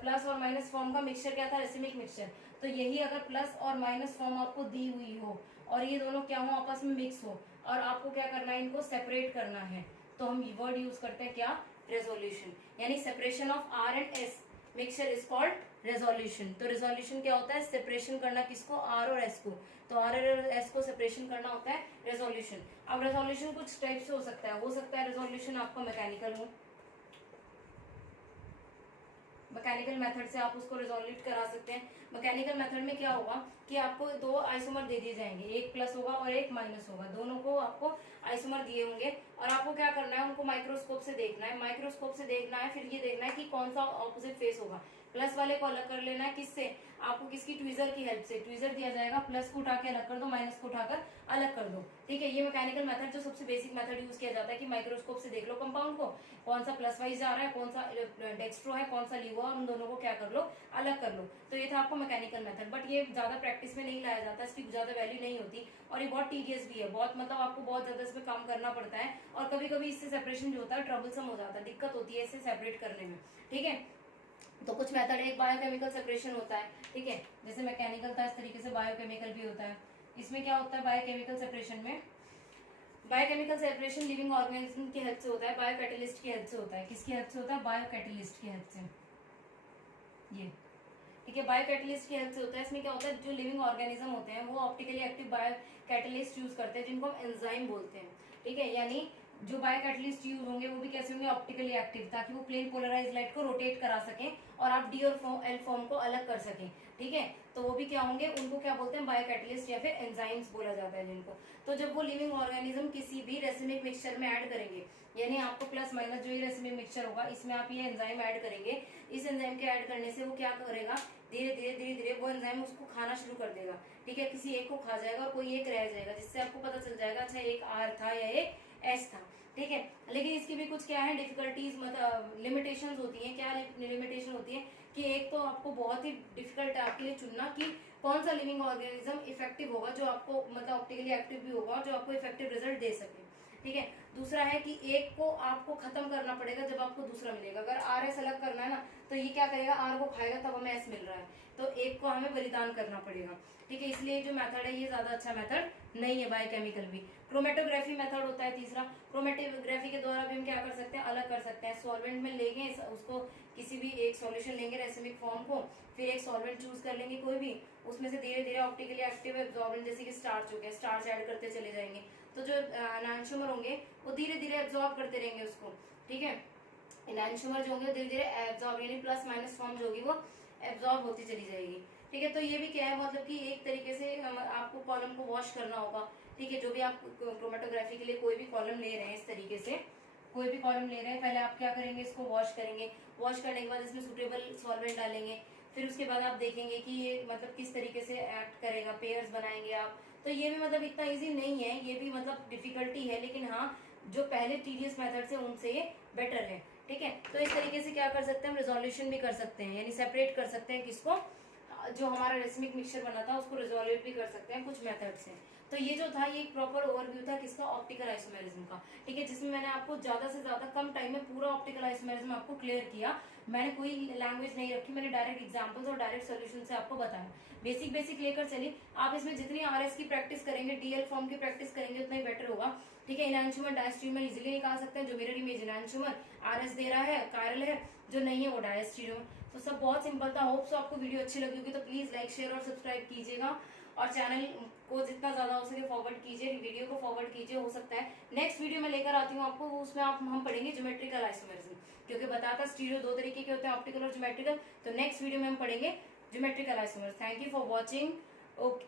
प्लस और माइनस फॉर्म का मिक्सचर क्या था? Racemic mixture. तो यही अगर प्लस और माइनस फॉर्म आपको दी हुई हो और ये दोनों क्या हो? आपस में मिक्स हो, और आपको क्या करना है? इनको सेपरेट करना है, तो हम वर्ड यूज करते हैं क्या? रेजोल्यूशन। यानी separation of R and S mixture is called resolution. तो रेजोल्यूशन क्या होता है? सेपरेशन करना, किसको? R और S को। तो R और S को सेपरेशन करना होता है रेजोल्यूशन। अब रेजोल्यूशन कुछ टाइप से हो सकता है रेजोल्यूशन आपका मैकेनिकल हो, मैकेनिकल मेथड से आप उसको रिजोल्यूट करा सकते हैं। मैकेनिकल मेथड में क्या होगा कि आपको दो आइसोमर दे दिए जाएंगे, एक प्लस होगा और एक माइनस होगा, दोनों को आपको आइसोमर दिए होंगे, और आपको क्या करना है? उनको माइक्रोस्कोप से देखना है। माइक्रोस्कोप से देखना है, फिर ये देखना है कि कौन सा ऑपोजिट फेस होगा। प्लस वाले को अलग कर लेना है, किससे? आपको किसकी? ट्वीजर की हेल्प से। ट्वीजर दिया जाएगा, प्लस को उठा के अलग कर दो, माइनस को उठाकर अलग कर दो। ठीक है, ये मैकेनिकल मेथड जो सबसे बेसिक मेथड यूज किया जाता है कि माइक्रोस्कोप से देख लो कंपाउंड को, कौन सा प्लस वाइज जा रहा है, कौन सा डेक्स्ट्रो है, कौन सा लिवो, और उन दोनों को क्या कर लो? अलग कर लो। तो ये था आपका मैकेनिकल मेथड, बट ये ज्यादा प्रैक्टिस में नहीं लाया जाता, इसकी ज्यादा वैल्यू नहीं होती, और ये बहुत टीडियस भी है, बहुत मतलब आपको बहुत ज्यादा इसमें काम करना पड़ता है, और कभी कभी इससे सेपरेशन जो होता है ट्रबलसम हो जाता है, दिक्कत होती है इससे सेपरेट करने में। ठीक है, तो कुछ मेथड, एक बायोकेमिकल सेपरेशन होता है। ठीक है, जैसे मैकेनिकल था इस तरीके से बायोकेमिकल भी होता है। इसमें क्या होता है बायोकेमिकल सेपरेशन में? बायोकेमिकल सेपरेशन लिविंग ऑर्गेनिज्म की हेल्प से होता है, बायोकैटलिस्ट की हेल्प से होता है। किसकी हेल्प से होता है? बायोकैटलिस्ट की हेल्प से। ये ठीक है, बायोकैटलिस्ट की हेल्प से होता है। इसमें क्या होता है? जो लिविंग ऑर्गेनिज्म होते हैं वो ऑप्टिकली एक्टिव बायोकैटलिस्ट यूज करते हैं, जिनको हम एंजाइम बोलते हैं। ठीक है, यानी जो बायोकैटलिस्ट यूज होंगे वो भी कैसे होंगे? ऑप्टिकली एक्टिव, ताकि वो प्लेन पोलराइज लाइट को रोटेट करा सकें और आप डी और एल फॉर्म को अलग कर सकें। ठीक है, तो वो भी क्या होंगे? उनको क्या बोलते हैं? बायोकैटलिस्ट या फिर एंजाइम्स बोला जाता है जिनको। तो जब वो लिविंग ऑर्गेनिज्म किसी भी रेसिमिक मिक्सचर में ऐड करेंगे, यानी आपको प्लस माइनस जो ये रेसिमिक मिक्सचर होगा इसमें आप ये एंजाइम ऐड करेंगे, इस एंजाइम के ऐड करने से वो क्या करेगा? धीरे धीरे वो एंजाइम उसको खाना शुरू कर देगा। ठीक है, किसी एक को खा जाएगा और कोई एक रह जाएगा, जिससे आपको पता चल जाएगा अच्छा एक R था या एक S था। ठीक है, लेकिन इसकी भी कुछ क्या है? डिफिकल्टीज, मतलब लिमिटेशंस होती हैं। क्या लिमिटेशन होती है कि एक तो आपको बहुत ही डिफिकल्ट है आपके लिए चुनना कि कौन सा लिविंग ऑर्गेनिज्म इफेक्टिव होगा, जो आपको मतलब ऑप्टिकली एक्टिव भी होगा और जो आपको इफेक्टिव रिजल्ट दे सके। ठीक है, दूसरा है कि एक को आपको खत्म करना पड़ेगा जब आपको दूसरा मिलेगा। अगर RS अलग करना है ना, तो ये क्या करेगा? R को खाएगा, तब हमें S मिल रहा है, तो एक को हमें बलिदान करना पड़ेगा। ठीक है, इसलिए जो मेथड है ये ज्यादा अच्छा मेथड नहीं है बायोकेमिकल भी। क्रोमेटोग्राफी मेथड होता है तीसरा। क्रोमेटोग्राफी के द्वारा भी हम क्या कर सकते हैं? अलग कर सकते हैं। सॉल्वेंट में लेंगे उसको, किसी भी एक सॉल्यूशन लेंगे रेसिमिक फॉर्म को, फिर एक सॉल्वेंट चूज कर लेंगे कोई भी, उसमें से धीरे धीरे ऑप्टिकली एक्टिव एब्जॉर्बेंट जैसे कि स्टार्च हो गया, स्टार्च ऐड करते चले जाएंगे, तो जो एनांशियोमर होंगे वो धीरे धीरे एब्जॉर्ब करते रहेंगे उसको। ठीक है, एनांशियोमर जो होंगे धीरे धीरे एब्जॉर्ब, यानी प्लस माइनस फॉर्म जो होगी वो एब्जॉर्ब होती चली जाएगी। ठीक है, तो ये भी क्या है? मतलब कि एक तरीके से आपको कॉलम को वॉश करना होगा। ठीक है, जो भी आप क्रोमेटोग्राफी के लिए कोई भी कॉलम ले रहे हैं, इस तरीके से कोई भी कॉलम ले रहे हैं, पहले आप क्या करेंगे? इसको वॉश करेंगे। वॉश करने के बाद इसमें सुटेबल सॉल्वेंट डालेंगे, फिर उसके बाद आप देखेंगे कि ये मतलब किस तरीके से एक्ट करेगा, पेयर्स बनाएंगे आप। तो ये भी मतलब इतना इजी नहीं है, ये भी मतलब डिफिकल्टी है, लेकिन हाँ जो पहले टीडियस मेथड से उनसे ये बेटर है। ठीक है, तो इस तरीके से क्या कर सकते हैं हम, रिजोल्यूशन भी कर सकते हैं, यानी सेपरेट कर सकते हैं किसको, जो हमारा रेसमिक मिक्सचर बना था उसको रिजोल्व भी कर सकते हैं कुछ मेथड से। तो ये जो था ये एक प्रॉपर ओवरव्यू था किसका, ऑप्टिकल आइसोमेरिज्म का। ठीक है, जिसमें मैंने आपको ज्यादा से ज्यादा कम टाइम में पूरा ऑप्टिकल आइसोमेरिज्म आपको क्लियर किया। मैंने कोई लैंग्वेज नहीं रखी, मैंने डायरेक्ट एग्जांपल्स और डायरेक्ट सोल्यूशन से आपको बताया। बेसिक बेसिक लेकर चलिए, आप इसमें जितनी आरएस की प्रैक्टिस करेंगे, डीएल फॉर्म की प्रैक्टिस करेंगे, उतना ही बेटर होगा। ठीक है, इनैंशुमर डायस्ट्रीमर इजिली निकाल सकते हैं, जो मिरर इमेज इनैंशुमर आरएस दे रहा है, कायरल है, जो नहीं है वो डायस्ट्रीमर। तो सब बहुत सिंपल था। होप सो आपको वीडियो अच्छी लगी होगी, तो प्लीज लाइक शेयर और सब्सक्राइब कीजिएगा, और चैनल को जितना ज्यादा हो सके फॉरवर्ड कीजिए, वीडियो को फॉरवर्ड कीजिए। हो सकता है नेक्स्ट वीडियो में लेकर आती हूँ आपको, उसमें हम पढ़ेंगे ज्योमेट्रिकल आइसोमेरिज्म, क्योंकि बताता स्टीरियो दो तरीके के होते हैं, ऑप्टिकल और ज्योमेट्रिकल। तो नेक्स्ट वीडियो में हम पढ़ेंगे geometrical isomerism. Thank you for watching. Okay.